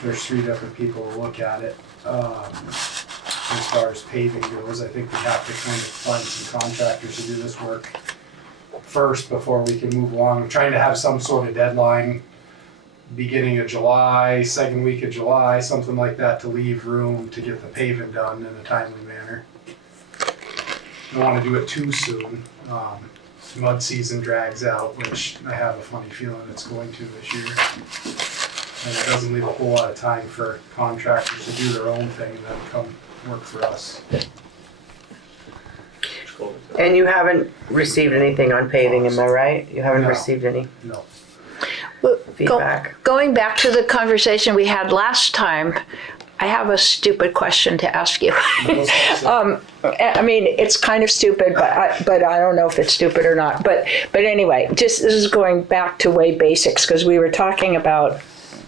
There's 3 different people to look at it. As far as paving goes, I think we have to kind of find some contractors to do this work first before we can move along. I'm trying to have some sort of deadline, beginning of July, second week of July, something like that, to leave room to get the paving done in a timely manner. I don't want to do it too soon. Mud season drags out, which I have a funny feeling it's going to this year. And it doesn't leave a whole lot of time for contractors to do their own thing and then come work for us. And you haven't received anything on paving, am I right? You haven't No. received any No. feedback? Going back to the conversation we had last time, I have a stupid question to ask you. I mean, it's kind of stupid, but I don't know if it's stupid or not. But anyway, just this is going back to way basics, because we were talking about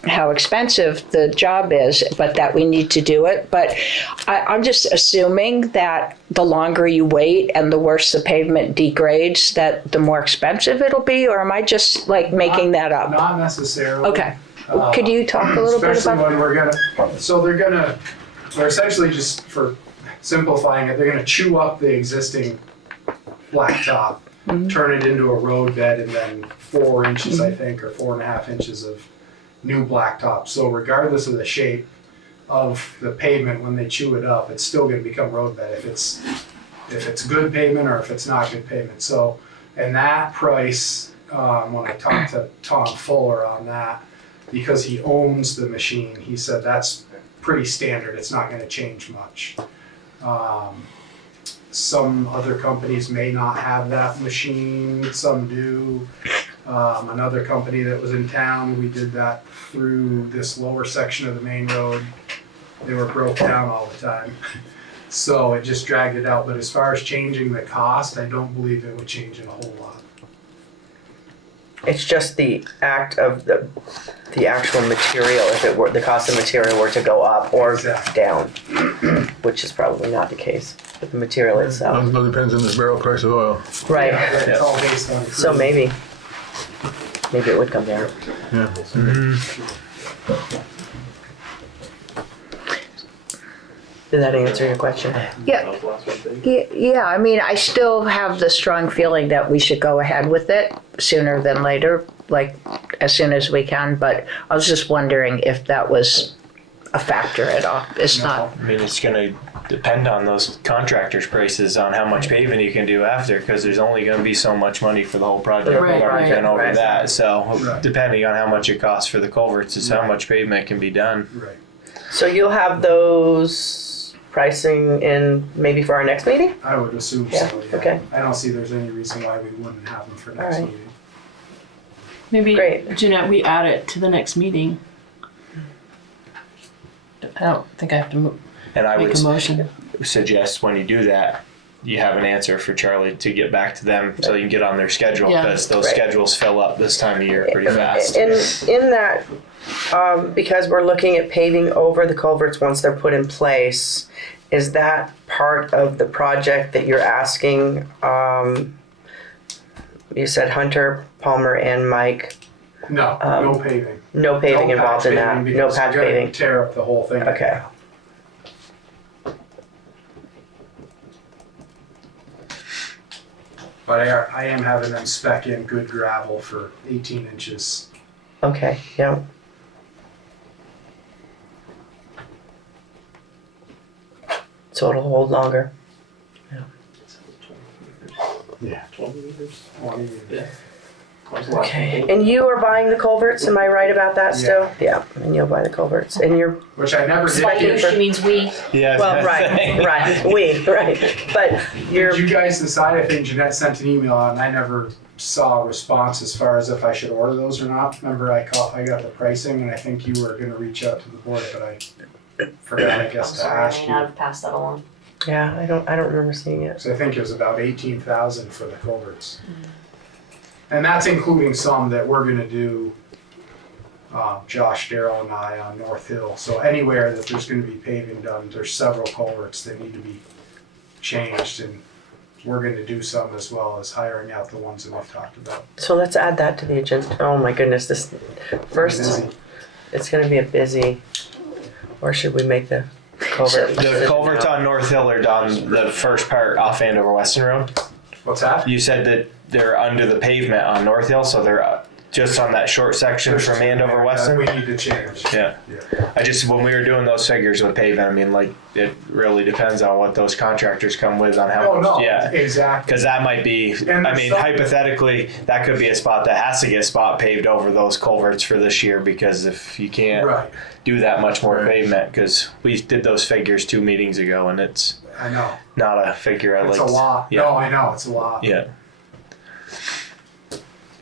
how expensive the job is, but that we need to do it. But I'm just assuming that the longer you wait and the worse the pavement degrades, that the more expensive it'll be, or am I just like making that up? Not necessarily. Okay. Could you talk a little bit Especially about when they're essentially, just for simplifying it, they're gonna chew up the existing blacktop, turn it into a road bed, and then 4 inches, I think, or 4.5 inches of new blacktop. So regardless of the shape of the pavement, when they chew it up, it's still gonna become road bed if it's good pavement or if it's not good pavement. So, and that price, when I talked to Tom Fuller on that, because he owns the machine, he said that's pretty standard, it's not gonna change much. Some other companies may not have that machine, some do. Another company that was in town, we did that through this lower section of the main road. They were broke down all the time. So it just dragged it out, but as far as changing the cost, I don't believe it would change it a whole lot. It's just the act of the actual material, if it were, the cost of material were to go up or Exactly. down, which is probably not the case with the material itself. It depends on the barrel price of oil. Right, It's all based on. so maybe it would come down. Yeah. Did that answer your question? Yeah, yeah, I mean, I still have the strong feeling that we should go ahead with it sooner than later, like as soon as we can, but I was just wondering if that was a factor at all. It's not. I mean, it's gonna depend on those contractors' prices on how much paving you can do after, because there's only gonna be so much money for the whole project. Right, We've already right, been over right. that, so Right. depending on how much it costs for the culverts is how much pavement can be done. Right. So you'll have those pricing in maybe for our next meeting? I would assume Yeah, so, yeah. okay. I don't see there's any reason why we wouldn't have them for next All right. meeting. Maybe, Great. Jeanette, we add it to the next meeting. I don't think I have to And I make would a motion. suggest when you do that, you have an answer for Charlie to get back to them so you can get on their schedule, Yeah. because those Right. schedules fill up this time of year pretty fast. In that, because we're looking at paving over the culverts once they're put in place, is that part of the project that you're asking? You said Hunter, Palmer, and Mike. No, no paving. No paving No involved patch in that. paving No because patch you're gonna paving. tear up the whole thing. Okay. But I am having them spec in good gravel for 18 inches. Okay. Yeah. So it'll hold longer. Yeah. 20 meters. Okay. And you are buying the culverts, am I right about that still? Yeah. And you'll buy the culverts. And you're, Which I never Slight did. She means we. Yeah. well, right, right. But you're, Did you guys decide? I think Jeanette sent an email out and I never saw a response as far as if I should order those or not. Remember I got the pricing and I think you were gonna reach out to the board, but I forgot, I guess, to Sorry, I ask may you. not have passed that along. yeah, I don't remember seeing it. So I think it was about 18,000 for the culverts. And that's including some that we're gonna do, Josh, Darrell and I on North Hill. So anywhere that there's gonna be paving done, there's several culverts that need to be changed, and we're gonna do some as well as hiring out the ones that we've talked about. So let's add that to the agenda. Oh my goodness, this first, Busy. it's gonna be a busy, or should we make the culvert? The culverts on North Hill are done, the first part off Andover Western Road. What's that? You said that they're under the pavement on North Hill, so they're just on that short section from Andover We Western. need to change. Yeah. I just, when we were doing those figures with paving, I mean, like, it really depends on what those contractors come with on how Oh, much. no, Yeah. exactly. Because that might be, And I mean, some- hypothetically, that could be a spot that has to get spot paved over those culverts for this year, because if you can't Right, do that much more Right. pavement, because we did those figures 2 meetings ago, and it's I know. not a figure I like. It's a lot. Yeah. No, I know, it's a lot. Yeah.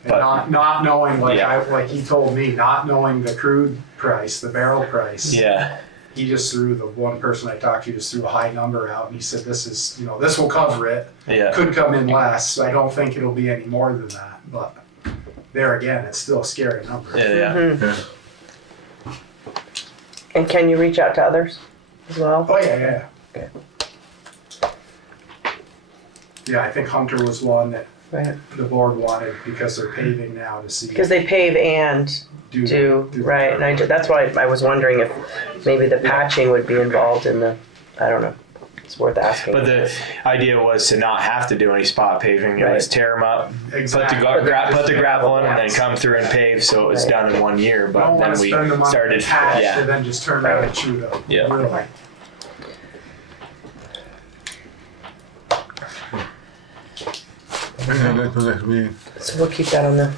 And But- not knowing, like Yeah. like he told me, not knowing the crude price, the barrel price. Yeah. He just threw, the one person I talked to just threw a high number out and he said, this is, this will cover it. Yeah. Could come in less. I don't think it'll be any more than that, but there again, it's still a scary number. Yeah. Yeah. Mhm. Yeah. And can you reach out to others as well? Oh, yeah. Okay. Yeah, I think Hunter was one that Right. the board wanted because they're paving now to see. Because they pave and do, the right, and that's why I was wondering if maybe the patching would be involved in the, I don't know, it's worth asking. But the idea was to not have to do any spot paving. It was tear them up, Exactly. put the gravel in, and then come through and pave. So it was Right. done in 1 year. Don't But want then to we spend the money started. to patch Yeah. and then just turn around and chew it up. Yeah. Really. And that's the next meeting. So we'll keep that on the,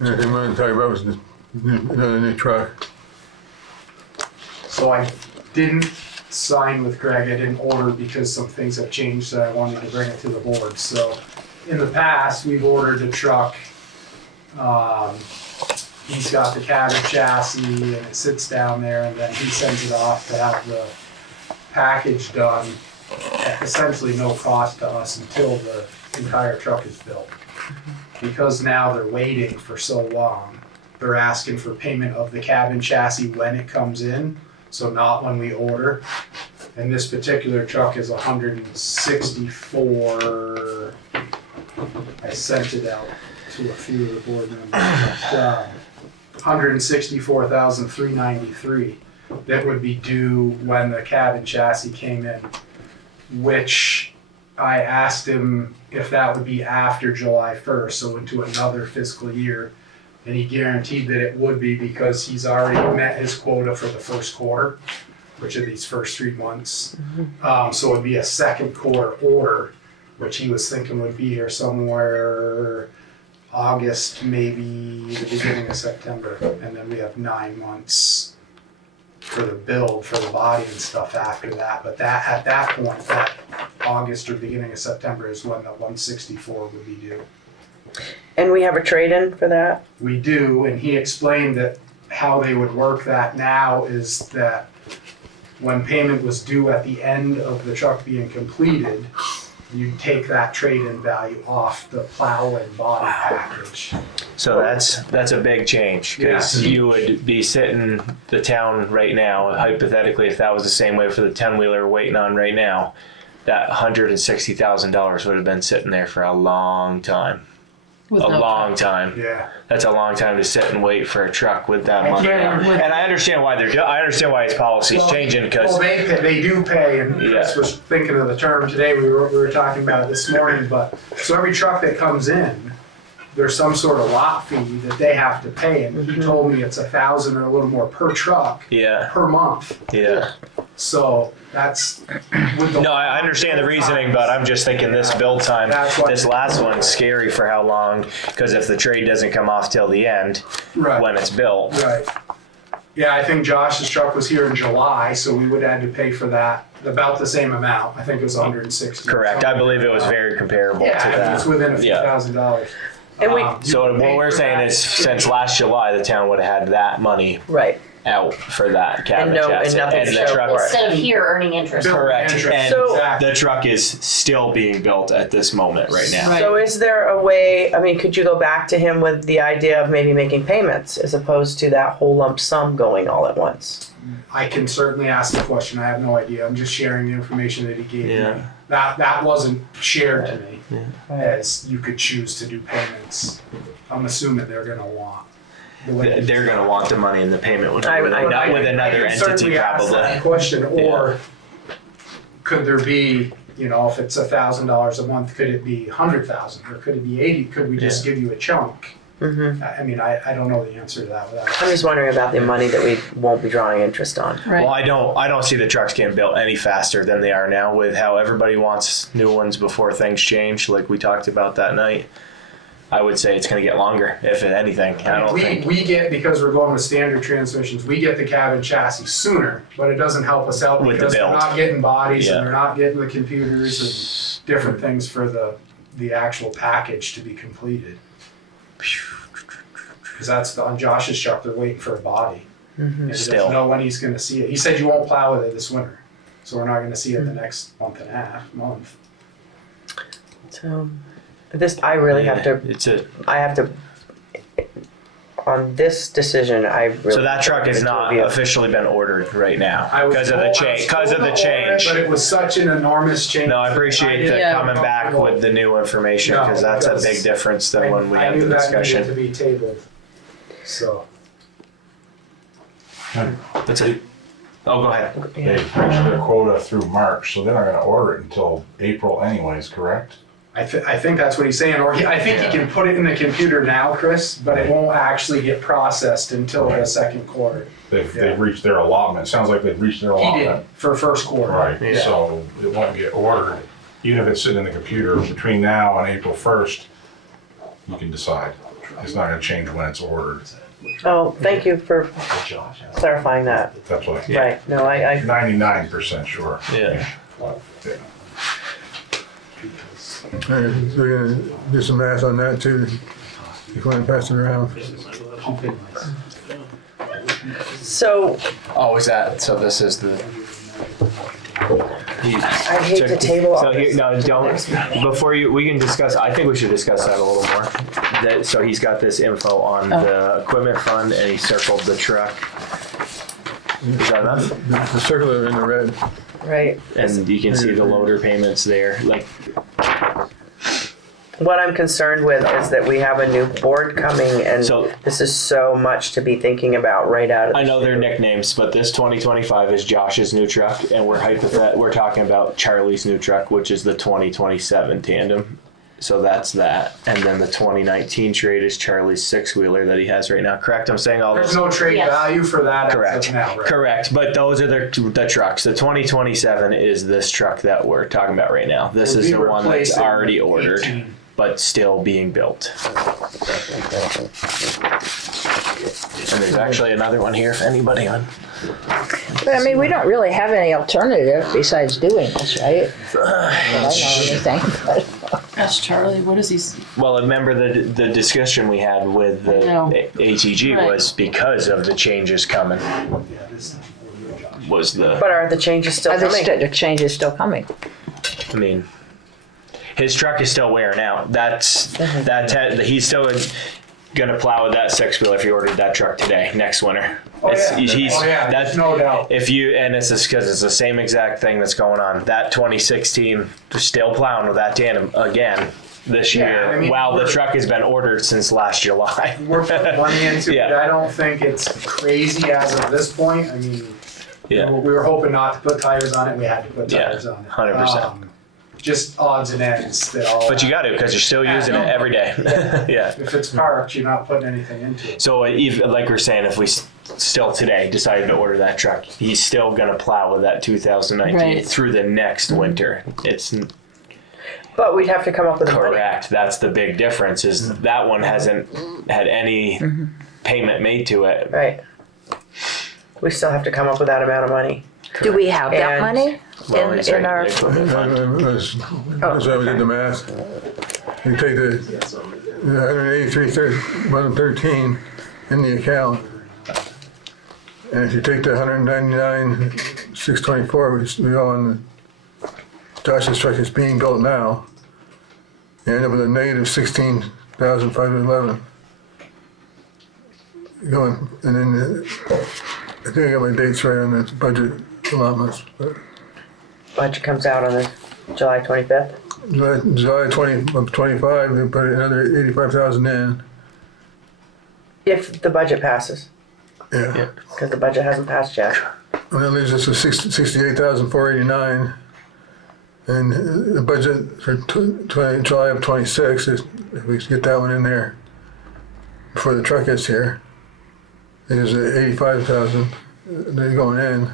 And then we're gonna talk about was another new truck. So I didn't sign with Greg, I didn't order because some things have changed that I wanted to bring it to the board. So in the past, we've ordered a truck. He's got the cabin chassis and it sits down there and then he sends it off to have the package done at essentially no cost to us until the entire truck is built. Because now they're waiting for so long, they're asking for payment of the cabin chassis when it comes in, so not when we order. And this particular truck is 164, I sent it out to a few of the board members, but, 164,393 that would be due when the cabin chassis came in, which I asked him if that would be after July 1st, so into another fiscal year. And he guaranteed that it would be because he's already met his quota for the first quarter, which are these first 3 months. So it'd be a second quarter order, which he was thinking would be here somewhere August, maybe the beginning of September. And then we have 9 months for the build, for the body and stuff after that. But that, at that point, that August or beginning of September is when the 164 would be due. And we have a trade-in for that? We do, and he explained that how they would work that now is that when payment was due at the end of the truck being completed, you take that trade-in value off the plow and body package. So that's a big change, because Yeah. you would be sitting the town right now, hypothetically, if that was the same way for the 10-wheeler waiting on right now, that $160,000 would have been sitting there for a long time. With A no long truck. time. Yeah. That's a long time to sit and wait for a truck with that money. Yeah, with- And I understand why I understand why his policy's changing, because Well, they do pay, and Chris Yeah. was thinking of the term today, we were talking about it this morning, but, so every truck that comes in, there's some sort of lot fee that they have to pay, and he told me it's $1,000 or a little more per truck, yeah, per month. yeah. So that's. with the- No, I understand the reasoning, but I'm just thinking this build time, That's why- this last one's scary for how long, because if the trade doesn't come off till the end, Right. when it's built. Right. Yeah, I think Josh's truck was here in July, so we would have to pay for that about the same amount. I think it was 160. Correct, I believe it was very comparable to Yeah, it's that. within a few Yeah. $1,000s. And we, So what we're saying is, since last July, the town would have had that money right. out for that cab and And chassis. nothing And to the show truck, for it. Instead of here earning interest. correct, Interest. and So- Exactly. the truck is still being built at this moment right now. Right. So is there a way, I mean, could you go back to him with the idea of maybe making payments as opposed to that whole lump sum going all at once? I can certainly ask the question. I have no idea. I'm just sharing the information that he gave Yeah. me. That wasn't shared to me as you could choose to do payments. I'm assuming they're gonna want. the way They're gonna want the money in the payment with, I would- not with I another can entity certainly ask that probably. question, or could there be, you know, if it's $1,000 a month, could it be 100,000 or could it be 80? Could we just give you a chunk? Mm-hmm. I mean, I don't know the answer to that without. I'm just wondering about the money that we won't be drawing interest on. Well, Right. I don't see the trucks getting built any faster than they are now with how everybody wants new ones before things change, like we talked about that night. I would say it's gonna get longer, if anything. I don't think. We get, because we're going with standard transmissions, we get the cab and chassis sooner, but it doesn't help us out With the because they're build. not getting bodies Yeah. and they're not getting the computers and different things for the actual package to be completed. Because that's on Josh's truck, they're waiting for a body. And he Still. doesn't know when he's gonna see it. He said you won't plow with it this winter, so we're not gonna see it the next month. So this, I really have to, on this decision, I really. So that truck is not review. officially been ordered right now I was because of the told- I change. was Because of told the to order it, change. But it was such an enormous change. No, I appreciate didn't the Yeah. coming back with the new information because No, that's a because big difference than when we I had knew the that needed discussion. to be tabled, so. That's it. Oh, go ahead. They reached their quota through March, so they're not gonna order it until April anyways, correct? I think that's what he's saying, or I think he can put it in the computer now, Chris, but it won't actually get processed until the second quarter. They've reached their allotment, sounds like they've reached their He allotment. did, for first quarter. Right, Yeah. so it won't get ordered, even if it's sitting in the computer between now and April 1st, you can decide. It's not gonna change when it's ordered, Oh, thank you for clarifying that. that's what, Right, no, I 99% sure. Yeah. Yeah. All right, so we're gonna do some math on that too. You want to pass it around? so Oh, is that? So this is the. I hate to table all So this. no, don't. Before you, we can discuss. I think we should discuss that a little more. So he's got this info on the equipment fund, and he circled the truck. Is that enough? The circular in the red. Right. And you can see the loader payments there. Like, What I'm concerned with is that we have a new board coming and So- this is so much to be thinking about right out of the I know their chute. nicknames, but this 2025 is Josh's new truck, and we're talking about Charlie's new truck, which is the 2027 tandem. So that's that, and then the 2019 trade is Charlie's six-wheeler that he has right now. Correct? I'm saying all There's those. no trade Yes. value for that as Correct. of now, right? Correct. But those are the trucks. The 2027 is this truck that we're talking about right now. This We'll is be the one that's replacing already ordered, 18. but still being built. And there's actually another one here if anybody on. But I mean, we don't really have any alternative besides doing this, right? I don't know anything, but. Ask Charlie, what is he? Well, remember the discussion we had with the No. ATG Right. was because of the changes coming. Was the But are the changes still coming? The change is still coming. I mean, his truck is still wearing out. He's still gonna plow with that 6-wheel if he ordered that truck today, next winter. There's no doubt. If you, and it's just because it's the same exact thing that's going on. That 2016 still plowing with that tandem again this year, I mean, while the truck has been ordered since last July. We're putting money into it. Yeah. I don't think it's crazy as of this point. I mean, Yeah. we were hoping not to put tires on it. We had to put Yeah, tires on it. 100%. Just odds and ends that all. But you got to, because you're still using it every day. Yeah. If it's parked, you're not putting anything into it. So even, like we're saying, if we still today decided to order that truck, he's still gonna plow with that 2019 Right. through the next winter. It's But we'd have to come up with the money. correct. That's the big difference. Is that one hasn't had any payment made to it. Right. We still have to come up with that amount of money. Do we have that And- money Well, it's in right our? in the equipment fund. That's why we did the math. You take the 183,113 in the account, and if you take the 199,624, which we owe on Josh's truck that's being built now, you end up with a negative 16,511. Going, and then I think I got my dates right on the budget allotments. But Budget comes out on the July 25th. July 25, they put another 85,000 in. If the budget passes, Yeah. because the budget hasn't passed yet. And that leaves us with 68,489. And the budget for July of 26, if we get that one in there before the truck gets here, is 85,000. They're going in.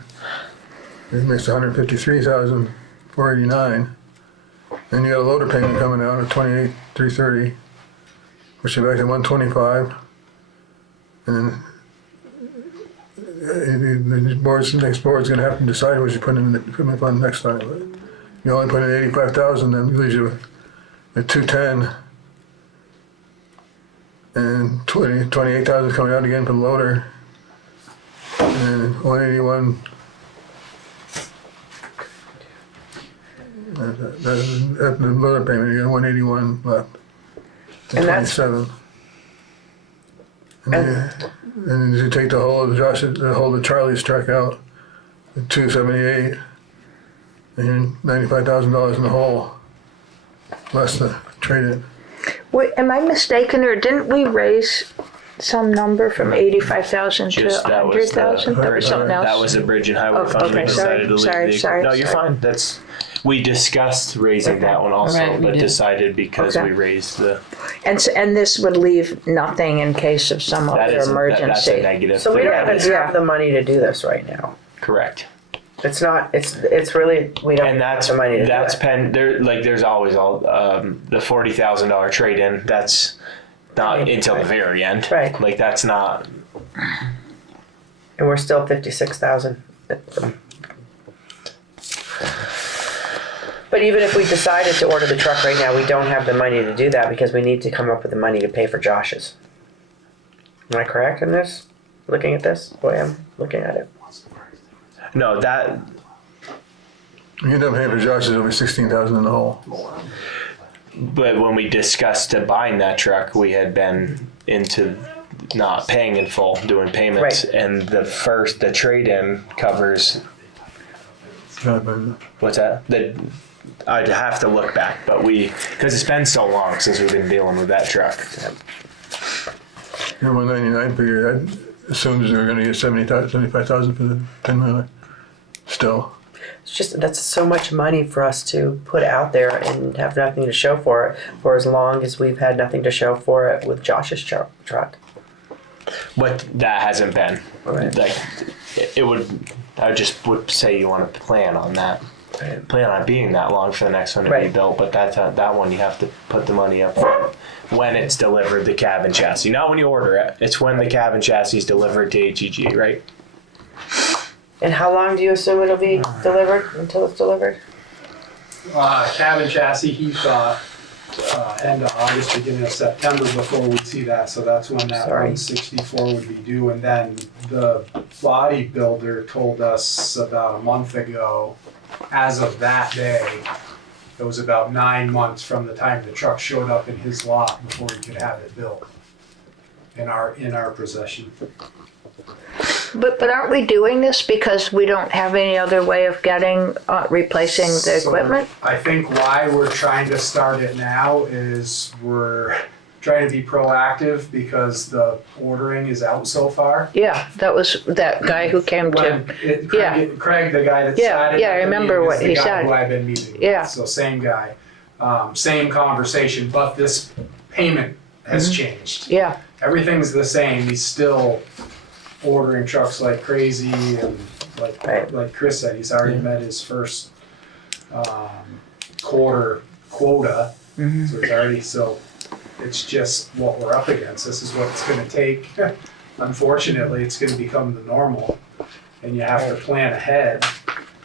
It makes 153,489. Then you got a loader payment coming out of 28,330, which is back to 125. And then the next board's gonna have to decide what you put in the equipment fund next time. But you only put in 85,000, then it leaves you at 210. And 28,000 coming out again for the loader. And 181. That's the loader payment, you got 181 left. And that's- 27. And then you take the whole of Charlie's truck out, at 278, and you're $95,000 in the hole, less the trade-in. Wait, am I mistaken, or didn't we raise some number from 85,000 to Just that was 100,000? That was something else? That was the bridge and highway Oh, fund. We okay, decided to leave sorry, the. sorry, No, you're sorry. fine. We discussed raising that one also, Right, we but did. decided because Okay. we raised the. And this would leave nothing in case of some That other is that's a emergency. negative. So we don't thing. even have the money to do this right now. Correct. It's not, it's really, we don't And have that's the money to do that's it. there's always all the $40,000 trade in. That's not until the very end. Right. Like that's not. And we're still 56,000. But even if we decided to order the truck right now, we don't have the money to do that because we need to come up with the money to pay for Josh's. Am I correct in this? Looking at this, the way I'm looking at it. No, that You end up paying for Josh's over 16,000 in the hole. But when we discussed buying that truck, we had been into not paying in full, doing payments, Right. and the trade-in covers. What's that? I'd have to look back, but because it's been so long since we've been dealing with that truck. Your 199 figure, that assumes they're gonna get 75,000 for the 10-wheeler. Still. It's just, that's so much money for us to put out there and have nothing to show for it for as long as we've had nothing to show for it with Josh's truck. But that hasn't been. Right. Like, it would. I just would say you want to plan on that. plan on being that long for the next one to be Right. built, but that one you have to put the money up front when it's delivered, the cabin chassis. Not when you order it. It's when the cabin chassis is delivered to HEG, right? And how long do you assume it'll be delivered, until it's delivered? Cabin chassis, he thought, end of August, beginning of September before we'd see that, so that's when that Sorry. 164 would be due. And then the bodybuilder told us about a month ago, as of that day, it was about 9 months from the time the truck showed up in his lot before he could have it built in our possession. But aren't we doing this because we don't have any other way of getting, replacing the So, equipment? I think why we're trying to start it now is we're trying to be proactive because the ordering is out so far. Yeah, that was that guy who came to, Craig, the guy that Yeah, sat in yeah, I at the remember meeting, what is the he guy said. who I've been meeting with. Yeah. So same guy, same conversation, but this payment has changed. yeah, Everything's the same. He's still ordering trucks like crazy, and Right. like Chris said, he's already met his first quarter quota. So it's just what we're up against. This is what it's going to take. Unfortunately, it's going to become the normal, and you have to plan ahead.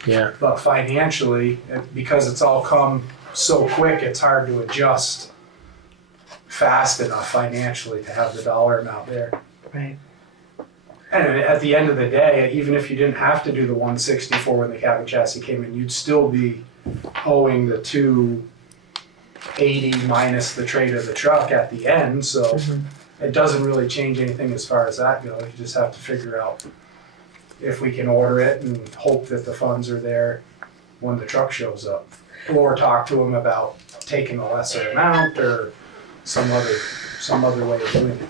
Yeah. But financially, because it's all come so quick, it's hard to adjust fast enough financially to have the dollar amount there. Right. And at the end of the day, even if you didn't have to do the 164 when the cabin chassis came in, you'd still be owing the 280 minus the trade of the truck at the end. So it doesn't really change anything as far as that goes. You just have to figure out if we can order it and hope that the funds are there when the truck shows up, or talk to them about taking a lesser amount or some other way of doing it.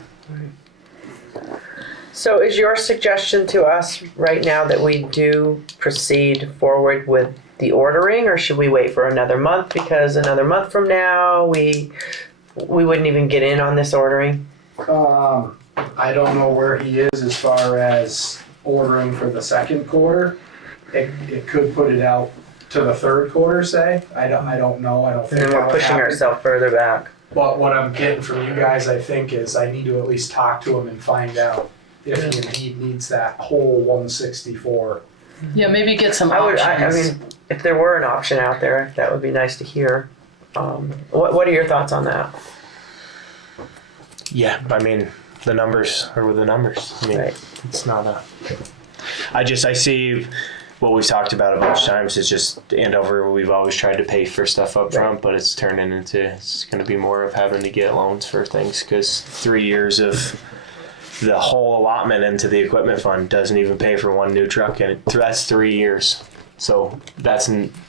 So is your suggestion to us right now that we do proceed forward with the ordering, or should we wait for another month? Because another month from now, we wouldn't even get in on this ordering. I don't know where he is as far as ordering for the second quarter. It could put it out to the third quarter, say. I don't know. I don't And think then that we're would pushing happen. ourselves further back. But what I'm getting from you guys, I think, is I need to at least talk to him and find out if he indeed needs that whole 164. Yeah, maybe get some I options. mean, if there were an option out there, that would be nice to hear. What are your thoughts on that? Yeah, I mean, the numbers are the numbers. I mean, Right. it's not a. I see what we've talked about a bunch of times. It's just Andover. We've always tried to pay for stuff up front, but it's turning into it's going to be more of having to get loans for things because 3 years of the whole allotment into the equipment fund doesn't even pay for one new truck, and that's 3 years. So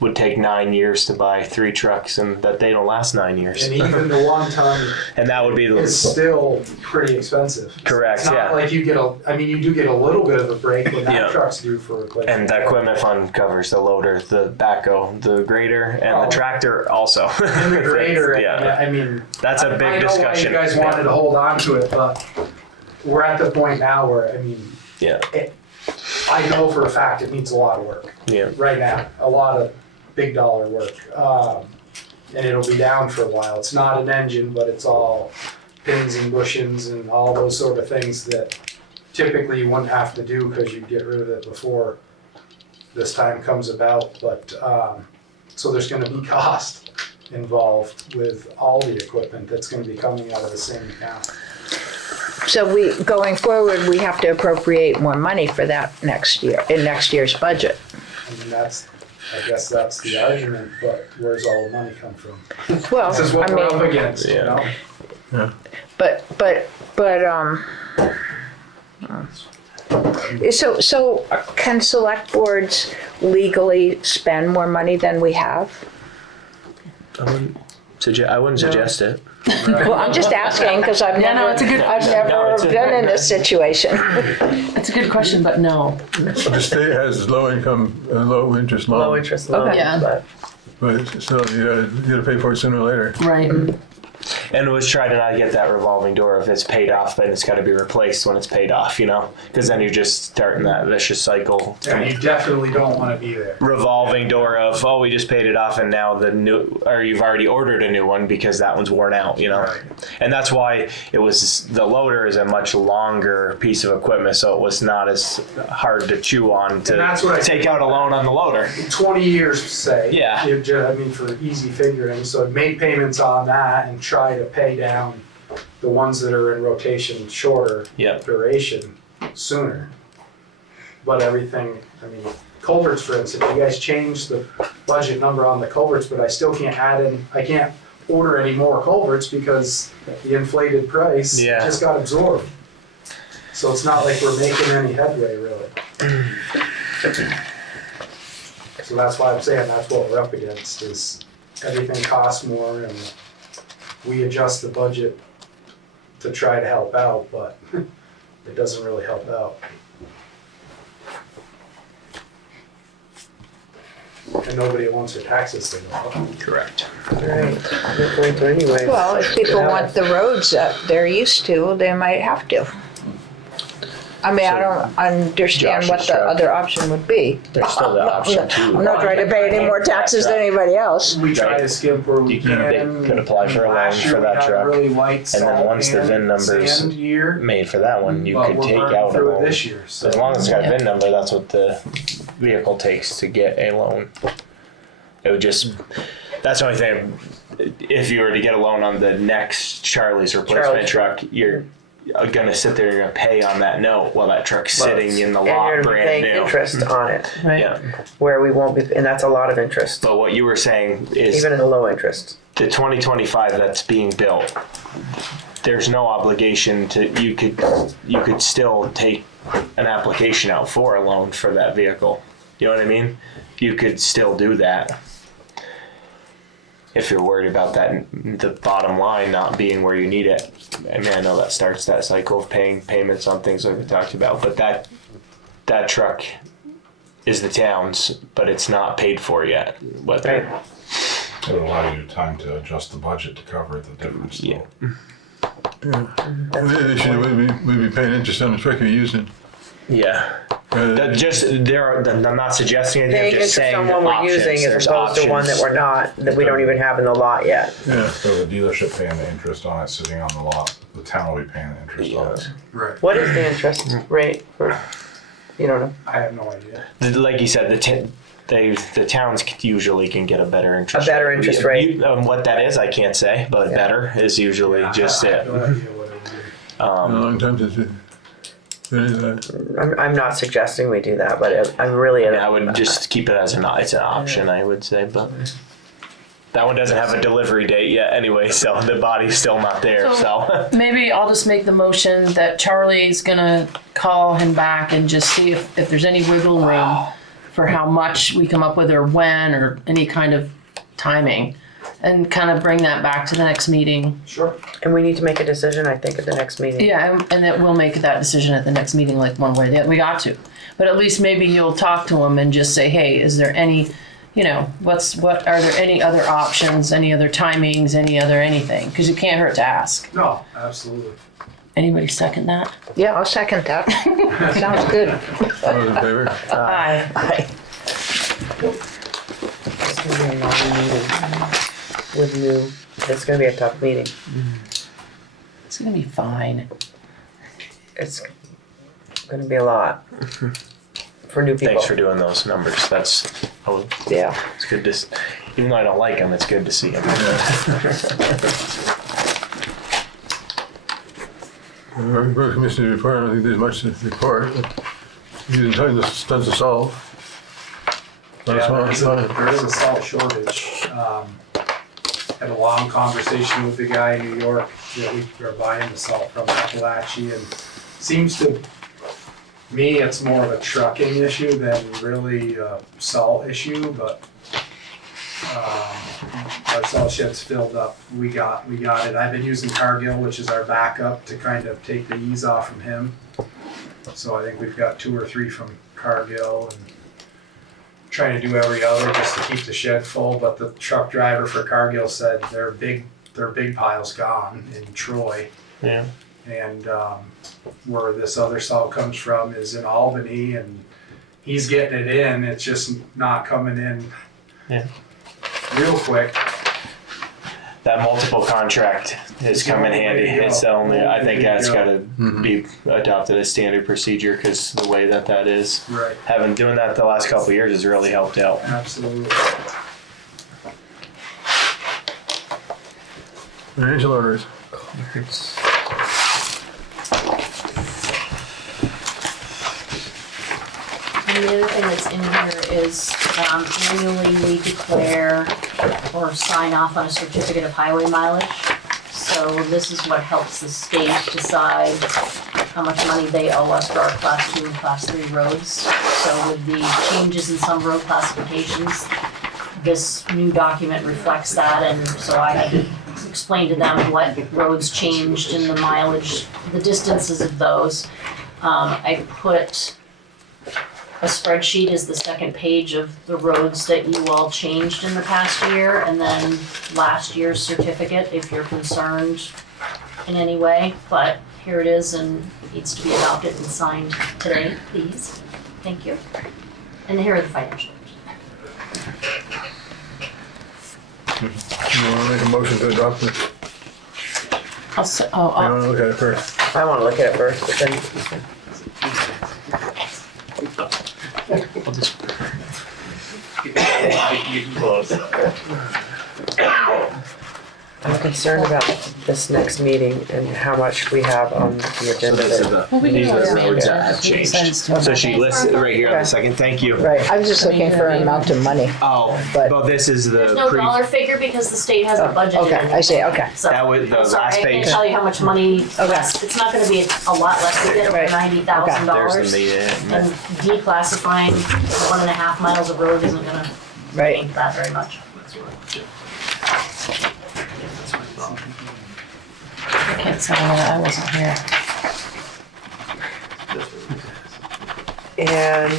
would take 9 years to buy 3 trucks, and that they don't last 9 years. And even the 1 ton And that would be is still pretty expensive. Correct, It's not yeah. like you do get a little bit of a break when that Yeah. truck's due for replacement. And the equipment fund covers the loader, the backhoe, the grader, and the tractor also. And the grader, Yeah. I mean, That's a big discussion. I know why you guys wanted to hold on to it, but we're at the point now where, I mean, Yeah. I know for a fact it needs a lot of work Yeah. right now, a lot of big dollar work. And it'll be down for a while. It's not an engine, but it's all pins and bushings and all those sort of things that typically you wouldn't have to do because you'd get rid of it before this time comes about. But so there's going to be cost involved with all the equipment that's going to be coming out of the same account. so going forward, we have to appropriate more money for that next year, in next year's budget. I mean, I guess that's the argument, but where's all the money come from? Well, This is what I we're up mean, against, you know? but, so can select boards legally spend more money than we have? I wouldn't suggest it. Well, I'm just asking because I've Yeah, no, never, it's a good- I've never been in this situation. It's a good question, but no. The state has low income, low interest loan. Low interest loan, Yeah. but But still, you gotta pay for it sooner or later. Right. And was try to not get that revolving door if it's paid off, but it's got to be replaced when it's paid off, because then you're just starting that vicious cycle. Yeah, you definitely don't want to be there. Revolving door of, oh, we just paid it off and now you've already ordered a new one because that one's worn out, Right. And that's why the loader is a much longer piece of equipment, so it was not as hard to chew on to that's what I take out a loan on the loader. 20 years, say. Yeah. For easy figuring. So make payments on that and try to pay down the ones that are in rotation shorter Yep. duration sooner. But everything, culverts, for instance, you guys changed the budget number on the culverts, but I still can't I can't order any more culverts because the inflated price Yeah. just got absorbed. So it's not like we're making any headway, really. So that's why I'm saying that's what we're up against, is everything costs more and we adjust the budget to try to help out, but it doesn't really help out. And nobody wants their taxes to go up. Correct. Right, they're going to anyway. Well, if people want the roads up they're used to, they might have to. I don't understand what Josh's the truck. other option would be. There's still the option too. I'm not trying to pay any more taxes than anybody else. We try to skimp where we You can. could apply for a loan Last year for that we had a truck, really light and then salt once the and VIN numbers sand year, made for that one, you but could we're take burning out a through it loan. this year. So As long as it's got a VIN number, that's what the vehicle takes to get a loan. It would just, that's the only thing, if you were to get a loan on the next Charlie's replacement truck, you're gonna sit there and you're gonna pay on that note while that truck's sitting in the And lot you're brand paying new. interest on it, Right. Yeah, where we won't be, and that's a lot of interest, but what you were saying is even in the low interest. the 2025 that's being built, there's no obligation you could still take an application out for a loan for that vehicle. You know what I mean? You could still do that. If you're worried about the bottom line not being where you need it. I mean, I know that starts that cycle of paying payments on things like we talked about, but that truck is the town's, but it's not paid for yet. Right. It would allow you time to adjust the budget to cover the difference. Yeah. We'd be paying interest on the truck you're using. Yeah. I'm not suggesting anything. Paying I'm just interest saying on the one we're options. using as There's opposed to one that options. we're not, that we don't even have in the lot yet. Yeah. So the dealership paying the interest on it sitting on the lot, the town will be paying the interest on it. right. What is the interest rate for, you don't know? I have no idea. Like you said, the towns usually can get a better interest A better interest rate. What that is, I can't say, but better is usually just I it. have no idea what it would be. A long time to do. I'm not suggesting we do that, but I'm really. I would just keep it as it's an option, I would say, but that one doesn't have a delivery date yet anyway, so the body's still not there, so. Maybe I'll just make the motion that Charlie's gonna call him back and just see if there's any wiggle room for how much we come up with or when or any kind of timing, and kind of bring that back to the next meeting. Sure. And we need to make a decision, I think, at the next meeting. Yeah, and that we'll make that decision at the next meeting, like one way or the other. We got to. But at least maybe you'll talk to him and just say, hey, is there any, what are there any other options, any other timings, any other anything? Because it can't hurt to ask. No, absolutely. Anybody second that? Yeah, I'll second that. Sounds good. All those in favor? Aye. It's gonna be a long meeting with new, it's gonna be a tough meeting. It's gonna be fine. It's gonna be a lot for new people. Thanks for doing those numbers, Yeah. it's good to, even though I don't like them, it's good to see them. Road Commissioner report, I don't think there's much to report. Using tons of salt. Yeah, there is a salt shortage. Had a long conversation with the guy in New York that we are buying the salt from, Appalachia, and seems to me it's more of a trucking issue than really a salt issue, but our salt shed's filled up. We got it. I've been using Cargill, which is our backup, to kind of take the ease off from him. So I think we've got 2 or 3 from Cargill, and trying to do every other just to keep the shed full. But the truck driver for Cargill said their big their big pile's gone in Troy. Yeah. And where this other salt comes from is in Albany, and he's getting it in. It's just not coming in real quick. That multiple contract is come in handy. It's the only, I think that's got to be adopted as standard procedure because the way that is. Right. Having doing that the last couple of years has really helped out. Absolutely. Financial orders. And the other thing that's in here is annually we declare or sign off on a certificate of highway mileage. So this is what helps the state decide how much money they owe us for our class 2 and class 3 roads. So with the changes in some road classifications, this new document reflects that, and so I had to explain to them what roads changed and the mileage, the distances of those. I put a spreadsheet as the second page of the roads that you all changed in the past year, and then last year's certificate if you're concerned in any way. But here it is, and it needs to be adopted and signed today, please. Thank you. And here are the financials. You want to make a motion to adopt it? I'll s- You oh, want to look at it first? I want to look at it first, but then Getting close. I'm concerned about this next meeting and how much we have on the agenda. These are the roads that have She changed. decides to- So she lists it right here on the second. Thank you. Right. I was just looking for an amount of money. Oh, But- well, this is There's the no pre. dollar figure because the state hasn't budgeted Okay, anything. I see, okay. So, That was the I'm sorry, last I page. can't tell you how much money, it's not gonna be a lot less to get over Right. $90,000. There's the And declassifying 1.5 miles of road isn't gonna Right. change that very much. I can't sign it, I wasn't here. And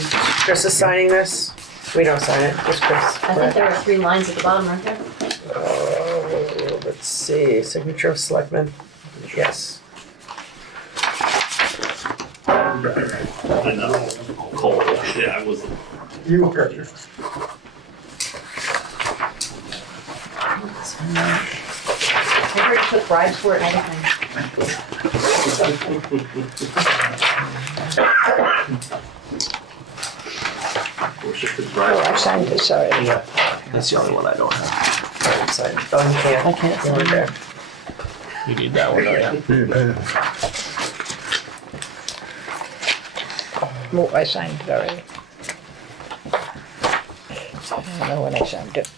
Chris is signing this. We don't sign it, just Chris. I think there are 3 lines at the bottom, aren't there? Let's see, signature of selectmen. Yes. I know. Cold. Yeah, I was. You were. I heard you took bribes for it and everything. Oh, I signed this already. That's the only one I don't have. Sign. Oh, you can't. I can't You weren't sign there. it. You need that one, don't you? You didn't pay it. Oh, I signed it already. I don't know when I signed it.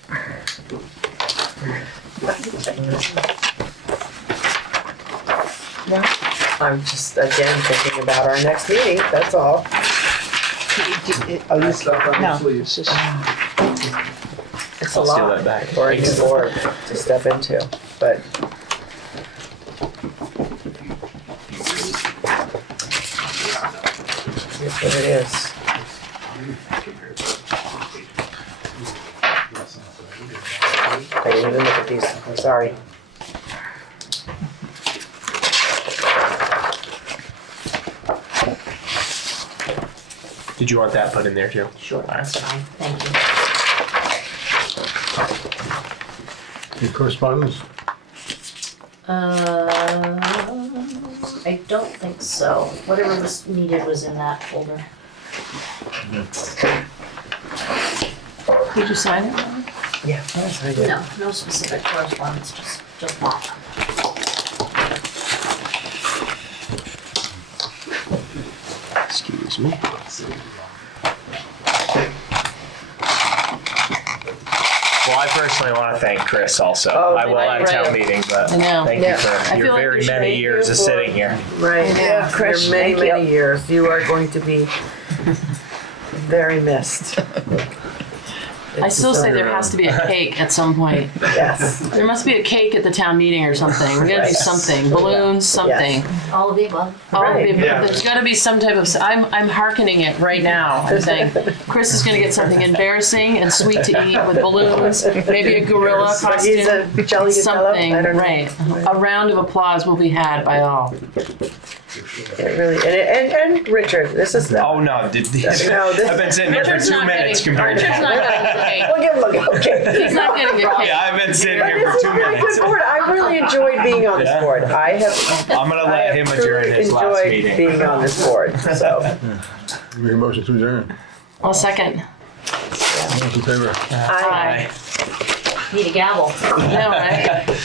I'm just, again, thinking about our next meeting, that's all. Oh, you, Stuff on your no, sleeve. it's just, It's a I'll steal lot that back. for a new board to step into, but. Here's what it is. I didn't even look at these, I'm sorry. Did you want that put in there too? Sure, that's fine, thank you. Any correspondence? I don't think so. Whatever was needed was in that folder. Did you sign it, Ron? Yeah, I did. No, no specific correspondence, just that. Excuse me. Well, I personally want to thank Chris also. Oh, I will at town right. meeting, but I know. thank you Yeah. for I your feel like very we should many thank years you of for- sitting here. Right, Yeah, for Chris, many, thank you. many years, you are going to be very missed. I still say there has to be a cake at some point. Yes. There must be a cake at the town meeting or something. We gotta do something. Balloons, something. All of the above. All of Right. the- There's gotta be some type of, I'm hearkening it right now. I'm saying, Chris is gonna get something embarrassing and sweet to eat with balloons, maybe a gorilla He's costume. a jelly fellow. Something, I don't know. right. A round of applause will be had by all. It really, and Richard, this is. Oh no, No, this- I've been sitting here for Richard's 2 not minutes getting, compared to. Richard's not getting the cake. We'll give him a okay. He's not getting a cake. Yeah, I've been sitting But here this for is 2 a really minutes. good board. I really enjoyed being on this Yeah. board. I'm gonna let him adjourn his last enjoyed meeting. being on this board. So, Make a motion to adjourn. I'll second. All those in favor? I. Aye. Need a gavel. Yeah, right.